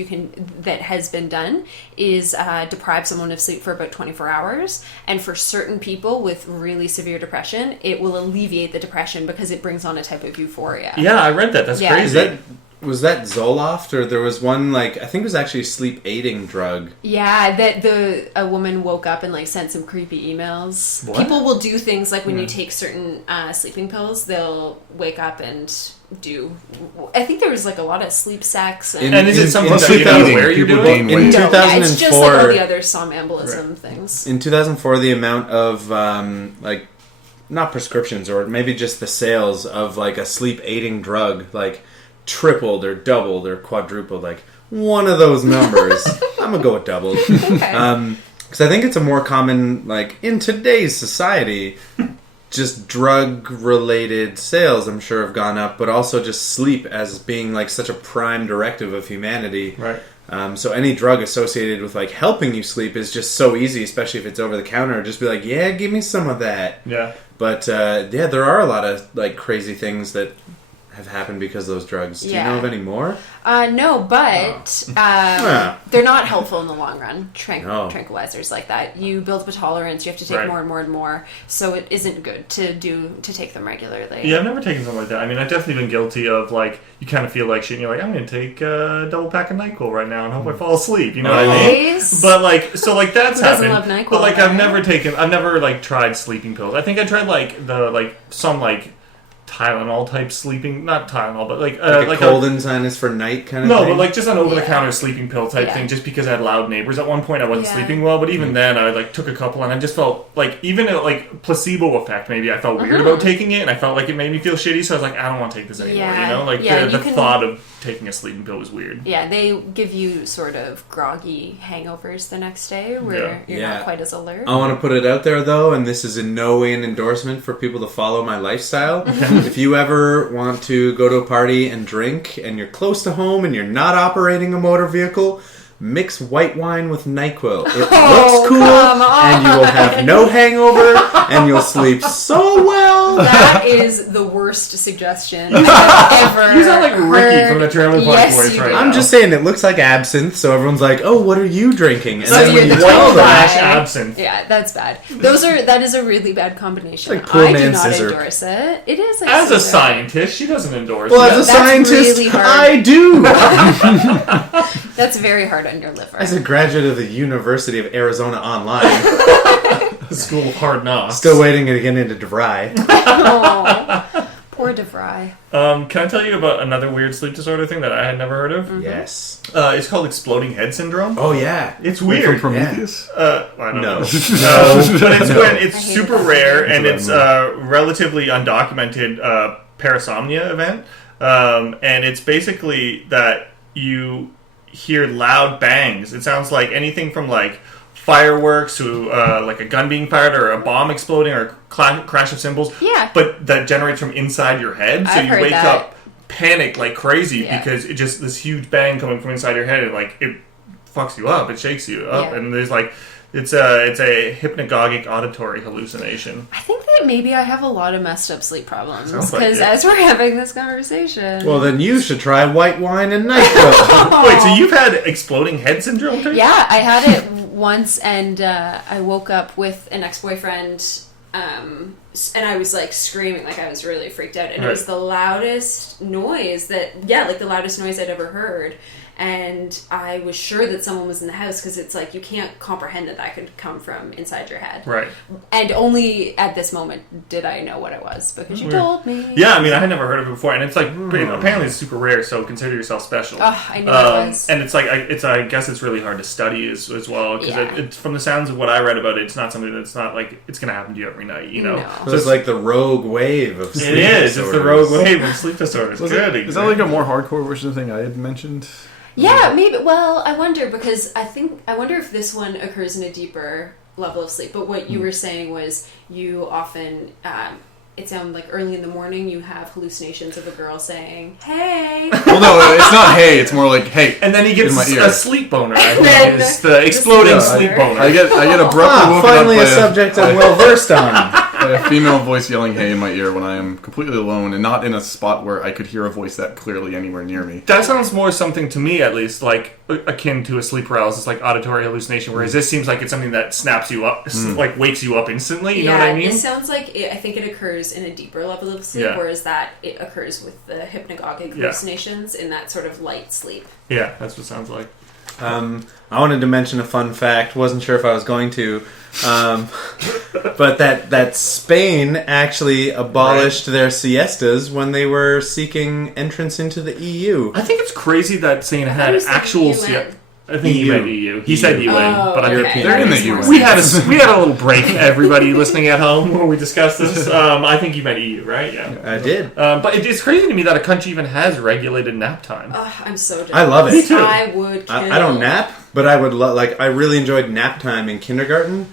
that has been done is deprive someone of sleep for about 24 hours. And for certain people with really severe depression, it will alleviate the depression because it brings on a type of euphoria. Yeah, I read that. That's Yeah. crazy. Was that Zoloft, or there was one I think it was actually a sleep aiding drug? Yeah, that a woman woke up and sent some creepy emails. What? People will do things when you take certain sleeping pills, they'll wake up and do. I think there was a lot of sleep sex and. And is it something that sleep you know eating, where you're people doing? gain weight. In No, yeah, it's just all 2004, the other somnambulism things. in 2004, the amount of not prescriptions, or maybe just the sales of like a sleep aiding drug, like tripled or doubled or quadrupled, like one of those numbers. I'm gonna go with doubled. Okay. Because I think it's a more common, like, in today's society, just drug-related sales, I'm sure, have gone up, but also just sleep as being, like, such a prime directive of humanity. Right. So any drug associated with, like, helping you sleep is just so easy, especially if it's over the counter. Just be like, yeah, give me some of that. Yeah. But, yeah, there are a lot of, like, crazy things that have happened because of those drugs. Do you know of any more? No, but they're not helpful in the long run. Tranquilizers like that. You build up a tolerance. You have to take more and more and more. So it isn't good to take them regularly. Yeah, I've never taken something like that. I mean, I've definitely been guilty of, like, you kind of feel like shit and you're like, I'm going to take a double pack of NyQuil right now and hope I fall asleep. You know what I mean? But, like, so, like, that's Who doesn't happened. love NyQuil, But, like, right? I've never, like, tried sleeping pills. I think I tried, like, some, like, Tylenol type sleeping, not Tylenol, but like a cold and sinus for night kind of thing? No, but like just an over-the-counter sleeping pill type thing, just because I had loud neighbors. At one point I wasn't sleeping well, but even then I like took a couple and I just felt like, even a like placebo effect maybe, I felt weird about taking it and I felt like it made me feel shitty, so I was like, I don't want to take this anymore, you know? Like the thought of taking a sleeping pill was weird. Yeah, they give you sort of groggy hangovers the next day where you're not quite as alert. I want to put it out there though, and this is in no way an endorsement for people to follow my lifestyle. If you ever want to go to a party and drink and you're close to home and you're not operating a motor vehicle, mix white wine with NyQuil. It looks cool and you will have no hangover and you'll sleep so well. That is the worst suggestion I've ever You sound like Ricky from the Trailer Park Boys right now. I'm just saying it looks like absinthe, so everyone's like, oh, what are you drinking? And so then when you tell them, absinthe. Yeah, that's bad. That is a really bad combination. Like poor I do man not scissor. endorse it. It is like As a scissor. scientist, she doesn't endorse well, it. as a That's scientist, really hard. I do. That's very hard on your liver. As a graduate of the University of Arizona Online, School of Hard Knocks. still waiting to get into DeVry. Oh, poor DeVry. Can I tell you about another weird sleep disorder thing that I had never heard of? Mm-hmm. Yes. It's called exploding head syndrome. Oh, yeah. It's From weird. Prometheus? I don't No. know. But it's when it's I hate super it. rare and it's a relatively undocumented parasomnia event. And it's basically that you hear loud bangs. It sounds like anything from like fireworks to like a gun being fired or a bomb exploding or a crash of cymbals. Yeah. But that generates from inside your head. So I've you heard wake that. up panicked like crazy Yeah. because it just this huge bang coming from inside your head and like it fucks you up. It shakes you up. Yeah. And there's like it's a hypnagogic auditory hallucination. I think that maybe I have a lot of messed up sleep problems Sounds like because it. as we're having this conversation. Well, then you should try white wine and NyQuil. Wait, so you've had exploding head syndrome, Tracy? Yeah, I had it once, and I woke up with an ex-boyfriend, and I was like screaming, like I was really freaked out, and it was the loudest noise like the loudest noise I'd ever heard. And I was sure that someone was in the house because it's like you can't comprehend that could come from inside your head. Right. And only at this moment did I know what it was because you told me. Yeah, I mean, I had never heard of it before, and it's like apparently it's super rare. So consider yourself special. Oh, I knew it was. And it's like I guess it's really hard to study as well because Yeah. it's from the sounds of what I read about it. It's not something that's not like it's going to happen to you every night. You know. No. So it's like the rogue wave of sleep It is. It's the rogue disorders. wave of sleep disorders. Was Good. is that like a more hardcore version of the thing I had mentioned? Yeah, maybe. Well, I wonder because I wonder if this one occurs in a deeper level of sleep. But what you were saying was you often, it sounded like early in the morning you have hallucinations of a girl saying, "Hey." Well, no, it's not hey. It's more like hey. And then he gets In my ear. a sleep boner. I Then think is the exploding Yeah, sleep boner. I get abruptly woken Finally up a subject I'm well versed on. by a female voice yelling hey in my ear when I am completely alone and not in a spot where I could hear a voice that clearly anywhere near me. That sounds more something to me, at least, like akin to a sleep paralysis, like auditory hallucination. Whereas this seems like it's something that snaps you up, like wakes you up instantly. You know what I mean? It sounds like I think it occurs in a deeper level of sleep, Yeah. whereas that it occurs with the hypnagogic hallucinations in that sort of light sleep. Yeah, that's what it sounds like. I wanted to mention a fun fact. Wasn't sure if I was going to, but that Spain actually abolished their siestas when they were seeking entrance into the EU. I think it's crazy that Spain I had was thinking actual UN. I think he EU. meant EU. He said UN, Oh, but I'm okay. They're in the That makes more UN. We sense. had a little break. Everybody listening at home when we discussed this. I think you meant EU, right? Yeah. I did. But it's crazy to me that a country even has regulated nap time. I'm so jealous. I love it. Me too. I would kill. I don't nap, but I would I really enjoyed nap time in kindergarten.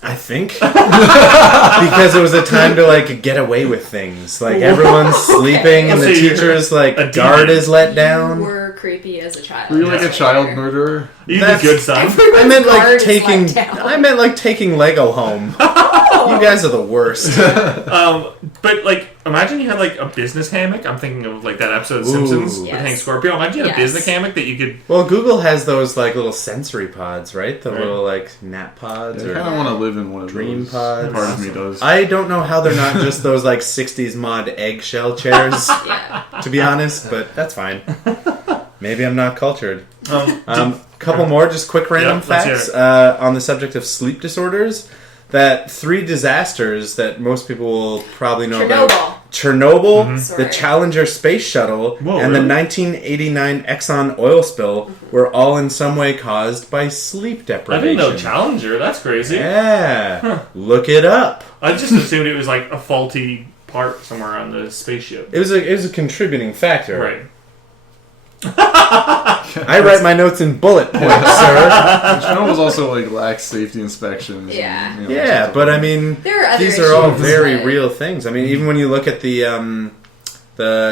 I think because it was a time to like get away with things. Like everyone's sleeping and So the you're teacher's like a guard demon. is let You down. were creepy as a child. Were you like a That's child fair. murderer? You're the That's- good son. I meant like guard is taking. let down. I meant like taking Lego home. You guys are the worst. But like, imagine you had like a business hammock. I'm thinking of like that episode of Ooh. Simpsons with Yes. Hank Scorpio. Imagine you had a Yes. business hammock that you could. Well, Google has those like little sensory pods, right? The Right. little like nap pods I or kind of want to live in one of dream those. pods. Part of me does. I don't know how they're not just those like 60s mod eggshell chairs, Yeah. to be honest, but that's fine. Maybe I'm not cultured. Um, Couple more, just quick random Yeah, let's hear facts it. on the subject of sleep disorders. That 3 disasters that most people will probably know about: Chernobyl, Mm-hmm. the Sorry. Challenger space shuttle, Whoa, and really? the 1989 Exxon oil spill were all in some way caused by sleep I deprivation. didn't know Challenger. That's crazy. Yeah, look it up. I just assumed it was like a faulty part somewhere on the spaceship. It was a contributing factor. Right. I write my notes in bullet points, sir. Chernobyl was also like lax safety inspections. Yeah. And, you know, Yeah, sorts of- but I mean, There are other these are all issues, very but- real things. I mean, even when you look at the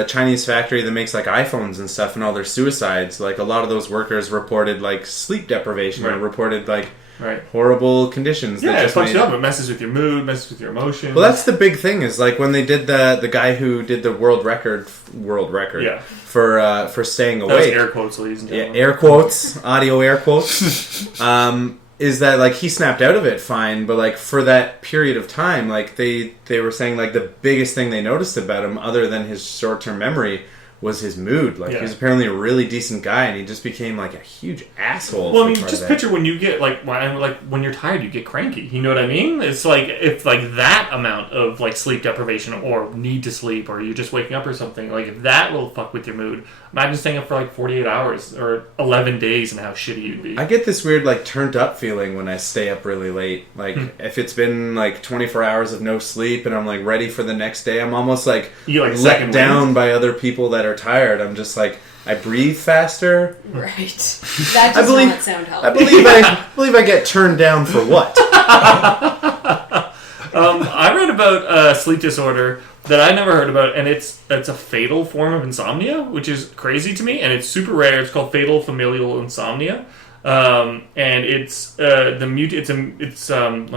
Chinese factory that makes like iPhones and stuff, and all their suicides, like a lot of those workers reported like sleep deprivation or Right. reported like Right. horrible conditions. Yeah, that it just fucks made you up. It messes with your mood, messes with your emotions. Well, that's the big thing is like when they did the guy who did the world record Yeah. for staying That was awake. air quotes, ladies and Yeah, gentlemen. air quotes, audio air quotes. Is that like he snapped out of it fine, but like for that period of time, like they were saying like the biggest thing they noticed about him, other than his short term memory, was his mood. Like Yeah. he was apparently a really decent guy, and he just became like a huge asshole. Well, I for mean, part just of that. picture when you get when you're tired, you get cranky. You know what I mean? It's like if like that amount of like sleep deprivation or need to sleep, or you're just waking up or something. Like if that will fuck with your mood. Imagine staying up for like 48 hours or 11 days and how shitty you'd be. I get this weird like turned up feeling when I stay up really late. Like if it's been like 24 hours of no sleep and I'm like ready for the next day, I'm almost like You like let second down wind. by other people that are tired. I'm just like I breathe faster. Right. That does believe- not sound healthy. I believe I get turned down for what? I read about a sleep disorder that I never heard about, and it's a fatal form of insomnia, which is crazy to me, and it's super rare. It's called fatal familial insomnia, and it's let me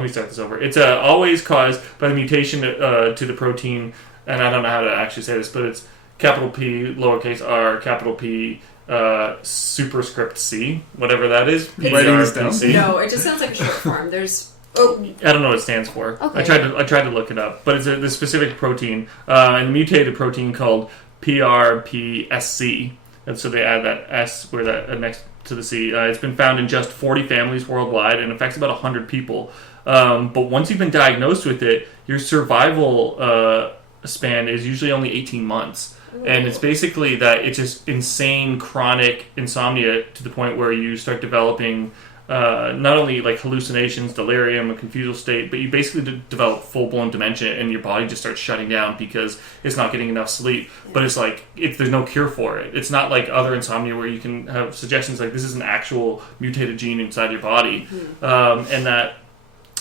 start this over. It's always caused by the mutation to the protein, and I don't know how to actually say this, but it's capital P, lowercase r, capital P, superscript C, whatever that is. Writing this down? PRPC. No, it just sounds like a short form. There's I don't know what it stands for. Okay. I tried to look it up, but it's the specific protein, and a mutated protein called PRPSC, and so they add that S where that next to the C. It's been found in just 40 families worldwide and affects about 100 people. But once you've been diagnosed with it, your survival span is usually only 18 months. And it's basically that it's just insane chronic insomnia to the point where you start developing not only like hallucinations, delirium, a confusal state, but you basically develop full-blown dementia and your body just starts shutting down because it's not getting enough sleep. But it's like, there's no cure for it. It's not like other insomnia where you can have suggestions like this is an actual mutated gene inside your body. And that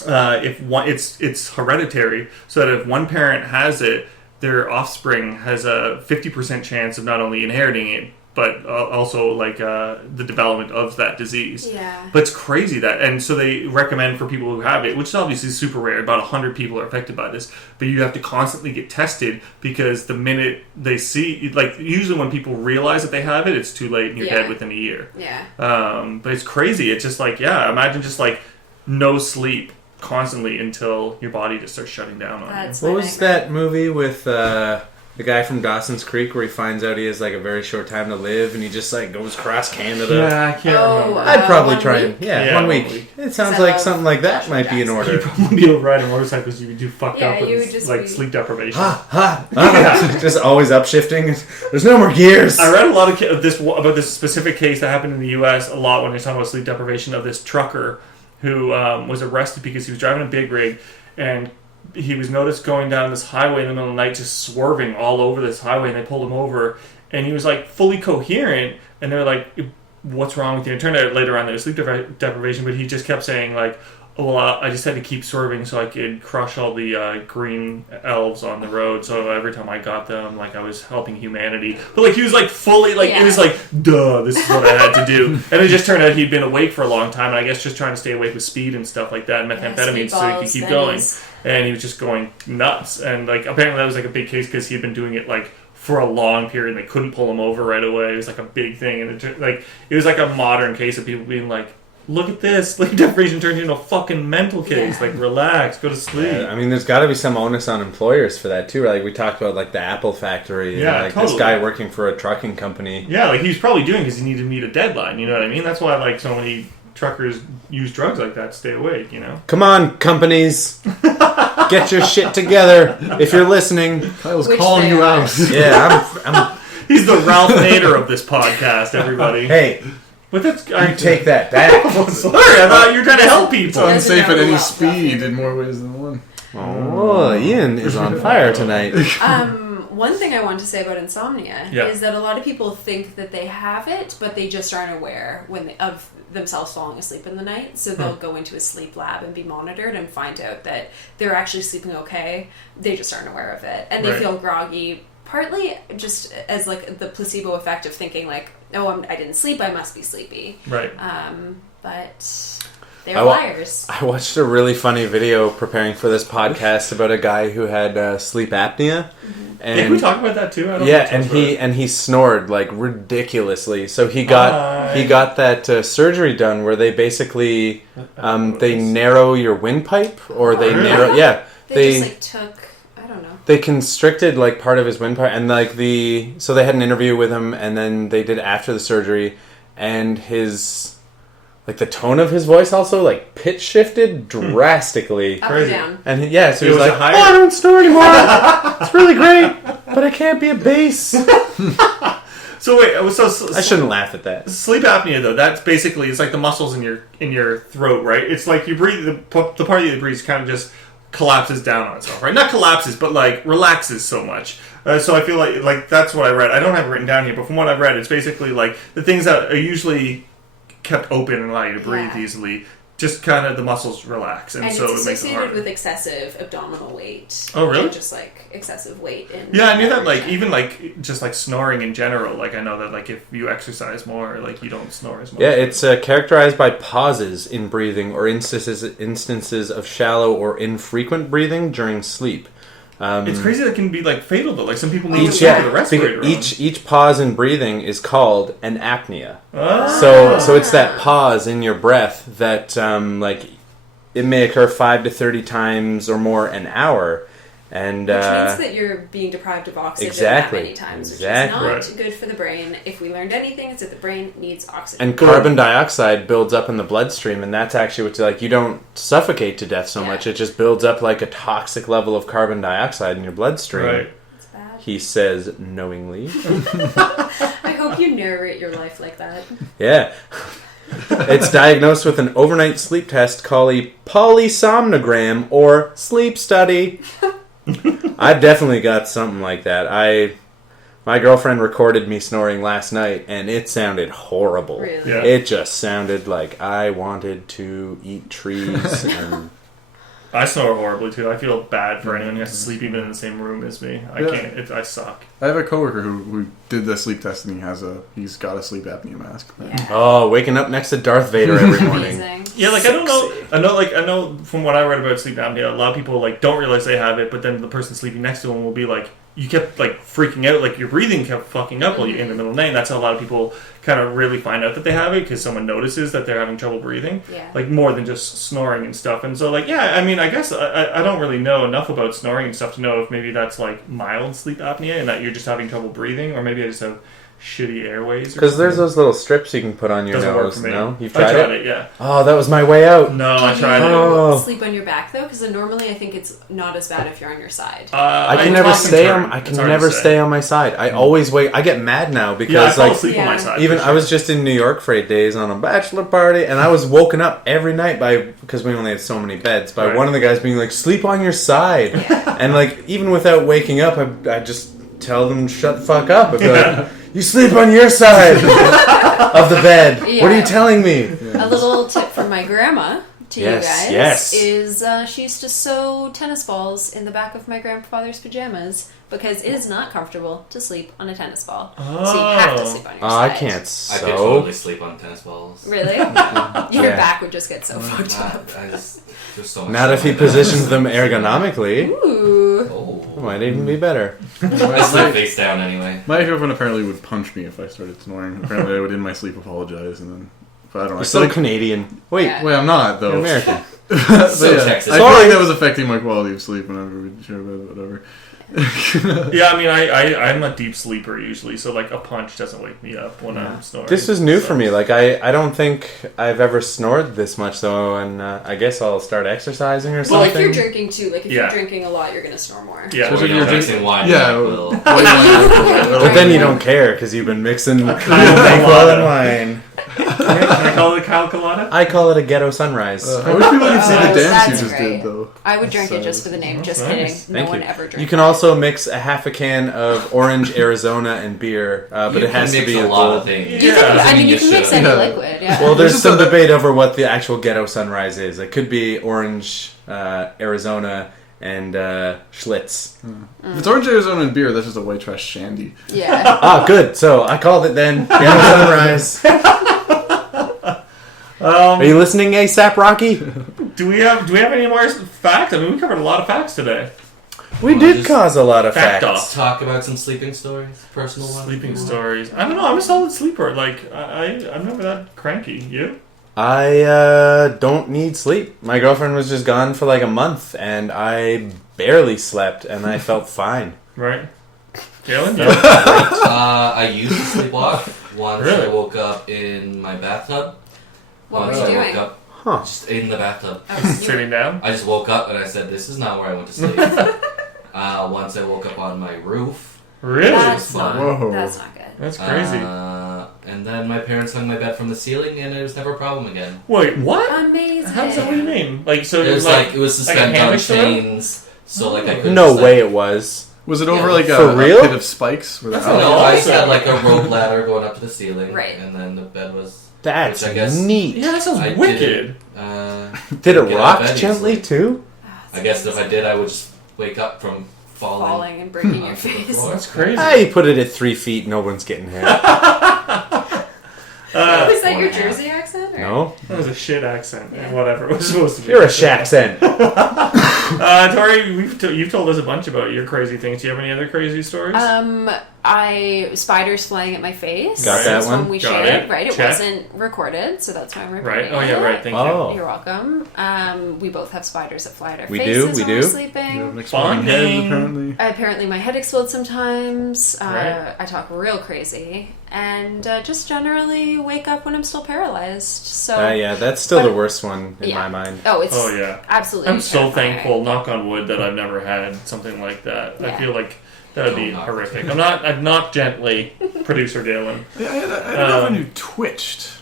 it's hereditary, so that if one parent has it, their offspring has a 50% chance of not only inheriting it, but also like the development of that disease. Yeah. But it's crazy that, and so they recommend for people who have it, which is obviously super rare, about 100 people are affected by this, but you have to constantly get tested because the minute they see, like usually when people realize that they have it, it's too late and you're Yeah. dead within a year. Yeah. But it's crazy. It's just like, yeah, imagine just like no sleep constantly until your body just starts shutting down on That's What my was nightmare. that movie with The guy from Dawson's Creek where he finds out he has like a very short time to live and he just like goes across Canada. Yeah, I can't remember. I'd probably 1 try week? and... Yeah, Yeah, 1 1 week. week. It sounds I like love something like that Joshua might be in Jackson. order. You'd probably be able to ride a motorcycle because you would do fucked Yeah, up you with would just like be- sleep deprivation. Just always upshifting. There's no more gears. I read a lot of this about this specific case that happened in the U.S. a lot when you're talking about sleep deprivation of this trucker who was arrested because he was driving a big rig and he was noticed going down this highway in the middle of the night, just swerving all over this highway, and they pulled him over, and he was like fully coherent, and they're like, "What's wrong with you?" And it turned out later on there was sleep deprivation, but he just kept saying like, "Oh, well, I just had to keep swerving so I could crush all the green elves on the road. So every time I got them, like I was helping humanity." But like he was like fully like it was like, "Duh, this is what I had to do." And it just turned out he'd been awake for a long time, and I guess just trying to stay awake with speed and stuff like that, and methamphetamine, so he could keep going. And he was just going nuts. And like apparently that was like a big case because he'd been doing it like for a long period, and they couldn't pull him over right away. It was like a big thing, and it was like a modern case of people being like, "Look at this, sleep deprivation turns into a fucking mental case. Like, relax, go to sleep." Yeah, I mean, there's got to be some onus on employers for that too. Like we talked about, like the Apple factory. Yeah, and, like totally. this guy working for a trucking company. Yeah, like he's probably doing because he needed to meet a deadline. You know what I mean? That's why like so many truckers use drugs like that to stay awake. You know? Come on, companies, get your shit together. If you're listening, Kyle's Which calling they you are. out. yeah, I'm He's the Ralph Nader of this podcast. Everybody. hey, But that's you take that back. Sorry, I thought you were trying to help people. Doesn't Unsafe at know any well, speed in more ways than one. Oh, Ian is on fire tonight. One thing I want to say about insomnia Yeah. is that a lot of people think that they have it, but they just aren't aware of themselves falling asleep in the night. So they'll go into a sleep lab and be monitored and find out that they're actually sleeping okay. They just aren't aware of it, and they Right. feel groggy. Partly just as like the placebo effect of thinking like, "Oh, I didn't sleep. I must be sleepy." Right. But they're I wa- liars. I watched a really funny video preparing for this podcast about a guy who had sleep apnea, and Did we talk about that too? I don't yeah, know if we and he snored like ridiculously. So he got that surgery done where they basically they narrow your windpipe, or they really? narrow They just like took, I don't know. they constricted like part of his windpipe, and like so they had an interview with him, and then they did after the surgery, and his like the tone of his voice also like pitch shifted drastically. Up Crazy. or down. And so he was Was it like, higher? "Oh, I don't snore anymore. It's really great, but I can't be a bass." So wait, so I shouldn't laugh at that. sleep apnea though, that's basically it's like the muscles in your throat, right? It's like you breathe the part of you that breathes kind of just collapses down on itself, right? Not collapses, but like relaxes so much. So I feel like that's what I read. I don't have it written down here, but from what I've read, it's basically like the things that are usually kept open and allow you to breathe Yeah. easily. Just kind of the muscles relax, and so it's it makes it associated harder. with excessive abdominal weight. Oh, really? And just like excessive weight in. Yeah, I knew that. Like average. even like just like snoring in general. Like I know that like if you exercise more, like you don't snore as much. Yeah, it's characterized by pauses in breathing or instances of shallow or infrequent breathing during sleep. It's crazy that can be like fatal though. Like some people need to Each sleep with a respirator on. each pause in breathing is called an apnea. Ah. So it's that pause in your breath that like it may occur 5 to 30 times or more an hour, and Which means that you're being deprived of oxygen exactly. that many times, which Exactly. is not good for the brain. If we learned anything, it's that the brain needs oxygen. and carbon dioxide builds up in the bloodstream, and that's actually what's like you don't suffocate to death so Yeah. much. It just builds up like a toxic level of carbon dioxide in your bloodstream. Right. It's bad. He says knowingly. I hope you narrate your life like that. Yeah. It's diagnosed with an overnight sleep test called a polysomnogram or sleep study. I've definitely got something like that. My girlfriend recorded me snoring last night, and it sounded horrible. Really? Yeah. It just sounded like I wanted to eat trees. And I snore horribly too. I feel bad for anyone who has to sleep even in the same room as me. I Yeah. can't. I suck. I have a coworker who did the sleep test and he's got a sleep apnea mask. Yeah. oh, waking up next to Darth Vader every morning. Amazing. Yeah, like I don't know. I know from what I read about sleep apnea, a lot of people like don't realize they have it, but then the person sleeping next to them will be like, you kept like freaking out, like your breathing kept fucking up while you're in the middle of the night. And that's how a lot of people kind of really find out that they have it, because someone notices that they're having trouble breathing, like more than just snoring and stuff. And so like, yeah, I mean, I guess I don't really know enough about snoring and stuff to know if maybe that's like mild sleep apnea and that you're just having trouble breathing, or maybe I just have shitty airways. Because there's those little strips you can put on your Doesn't work nose. for me. No, you've I tried tried it. it, yeah. Oh, that was my way out. No, I tried Oh. it. Sleep on your back though, because normally I think it's not as bad if you're on your side. I can never toss and stay turn. on. I It's can hard to never say. stay on my side. I always wait. I get mad now because Yeah, I fall like asleep on my Yeah. side. even for I was sure. just in New York for 8 days on a bachelor party, and I was woken up every night because we only had so many beds by Right. one of the guys being like, "Sleep on your side," and like even without waking up, I just tell them shut the fuck up. I'd be like, "You sleep on your side of the bed. What are you Yeah. telling me?" A little tip from my grandma to Yes, you guys yes. is she used to sew tennis balls in the back of my grandfather's pajamas because it is not comfortable to sleep on a tennis ball. So you have to sleep on your Oh, side. I can't I could sew. totally sleep on tennis balls. Really? Your Yeah. back would just get so fucked up. There's so much Not if he shit on my positions them ergonomically. Ooh. It Oh. might even be better. I sleep face down anyway. My girlfriend apparently would punch me if I started snoring. Apparently, I would in my sleep apologize, and then. But I don't know. You're so Canadian. Wait, Yeah. Wait, I'm not though. you're American. But So yeah, Texas. I feel like that was affecting my quality of sleep whenever we share about whatever. Yeah, I mean, I'm a deep sleeper usually, so like a punch doesn't wake me up when I'm snoring. This is new So- for me. Like I don't think I've ever snored this much though, and I guess I'll start exercising or Well, something. if you're drinking too, like if Yeah. you're drinking a lot, you're gonna snore more. Yeah, So Or if you're you're mixing wine. Yeah, and will. white wine. But then you don't care because you've been mixing NyQuil and wine. Can I call it a Kyle Colada? I call it a ghetto sunrise. I wish people could see the Oh, dance you that's just great. did though. I would drink it just for the name. Just nice. kidding. No Thank one you. ever drinks. You can also mix a half a can of orange Arizona and beer, but You it has can to mix be a a lot of gold. things. You can, Yeah. I mean, you can mix any Yeah. liquid. Yeah. Well, there's Just some so that- debate over what the actual ghetto sunrise is. It could be orange Arizona and Schlitz. If it's orange Arizona and beer, that's just a white trash shandy. Yeah. Ah, good. So I called it then. Ghetto sunrise. Are you listening, ASAP Rocky? Do we have any more facts? I mean, we covered a lot of facts today. We Well, did just cause a lot of fact facts. off. Let's talk about some sleeping stories, personal ones. Sleeping stories. I don't know. I'm a solid sleeper. Like I'm never that cranky. You? I don't need sleep. My girlfriend was just gone for like a month, and I barely slept, and I felt fine. Right? Galen? I used to sleepwalk. Once Really? I woke up in my bathtub. What were Once you I doing? woke up Huh. just in the bathtub. Sitting down. I just woke up and I said, "This is not where I went to sleep." Once I woke up on my roof. Really? That's fun. not. Whoa. That's not good. That's crazy. And then my parents hung my bed from the ceiling, and it was never a problem again. Wait, what? Amazing. How does that? What do you mean? Like so? It was like it was like a suspended on hammock store? chains, so like I couldn't. No just, way it was. Was it over Yeah. like For a real? pit of spikes? Where That's the- not No, I awesome. had like a rope ladder going up to the ceiling, Right. And then the bed was. That's Which I guess- neat. Yeah, that sounds I wicked. Did it get rock out of bed gently easily. too? I guess if I did, I would just wake up from falling. And breaking your onto the face. floor. That's crazy. Ah, you put it at 3 feet, no one's getting hurt. Was that your 4.5. Jersey accent? Or? No? That was a shit accent. Yeah. Whatever. It was supposed to be. You're a Shaxen. Tori, you've told us a bunch about your crazy things. Do you have any other crazy stories? Spiders flying at my face. Got that That's one? When we Got shared, it. right? It Check. wasn't recorded, so that's why I'm recording. Right. Oh yeah. it. Right. Thank Oh. You're welcome. We both have spiders that fly at our We do, faces we when we're do. sleeping. You have an exploding head, Bonding. apparently. Apparently, my head explodes sometimes. Right. I talk real crazy, and just generally wake up when I'm still paralyzed. So, Yeah, that's still But- the worst one in Yeah. my mind. oh, it's Oh yeah. absolutely. I'm so terrifying. thankful, knock on wood, that I've never had something like that. I Yeah. feel like that would be Don't knock. horrific. I'm not gently, producer Galen. Yeah, I don't know if I knew twitched.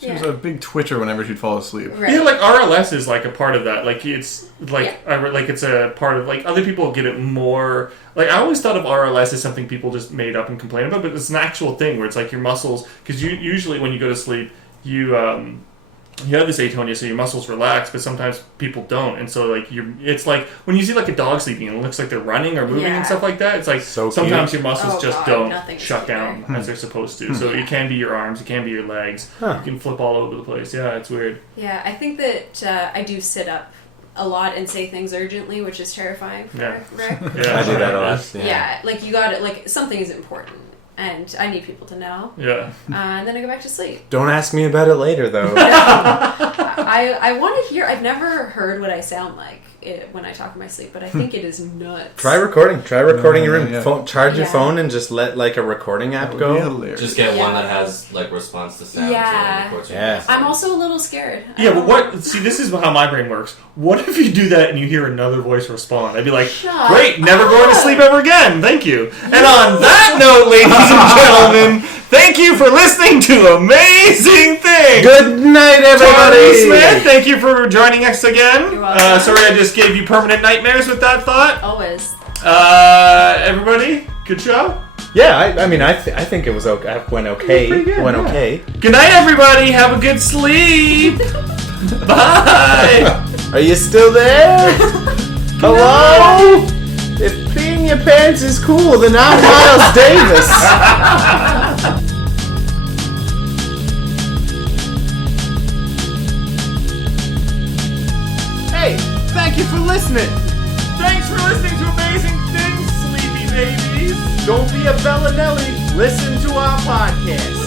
She was Yeah. a big twitcher whenever she'd fall asleep. Right. Yeah, like RLS is like a part of that. Like it's like Yeah. like it's a part of like other people get it more. Like I always thought of RLS as something people just made up and complain about, but it's an actual thing where it's like your muscles. Because you usually when you go to sleep, you have this atonia, so your muscles relax, but sometimes people don't, and so like it's like when you see like a dog sleeping and it looks like they're running or moving Yeah. and stuff like that. It's like So sometimes cute. your muscles Oh, just God, don't nothing is shut cuter. down as they're supposed to. So it can be your arms, it can be your legs. Huh. You can flip all over the place. Yeah, it's weird. Yeah, I think that I do sit up a lot and say things urgently, which is terrifying for Yeah. Rick. Yeah, I do that a lot. Yeah, like you got it. Like something is important, and I need people to know. Yeah. And then I go back to sleep. Don't ask me about it later, though. I want to hear. I've never heard what I sound like when I talk in my sleep, but I think it is nuts. Try recording your room. Yeah. Charge your Yeah. phone and just let like a recording app That would go. be hilarious. Just get one Yeah. that has like response to sound. Yeah. So it records your Yeah. voice. I'm also a little scared. Yeah, but what? See, this is how my brain works. What if you do that and you hear another voice respond? I'd be like, Shut great, never going to up. sleep ever again. Thank you. And on that note, ladies and gentlemen, thank you for listening to Amazing Things. Good night, everybody. Tony Smith, thank you for joining us again. You're welcome. Sorry I just gave you permanent nightmares with that thought. Always. Everybody, good show. Yeah, I think it was okay. Went okay. pretty good, Went yeah. okay. Good night, everybody. Have a good sleep. Bye. Are you still there? Hello? If peeing your pants is cool, then I'm Miles Davis. Hey, thank you for listening. Thanks for listening to Amazing Things, sleepy babies. Don't be a Bellinelli. Listen to our podcast.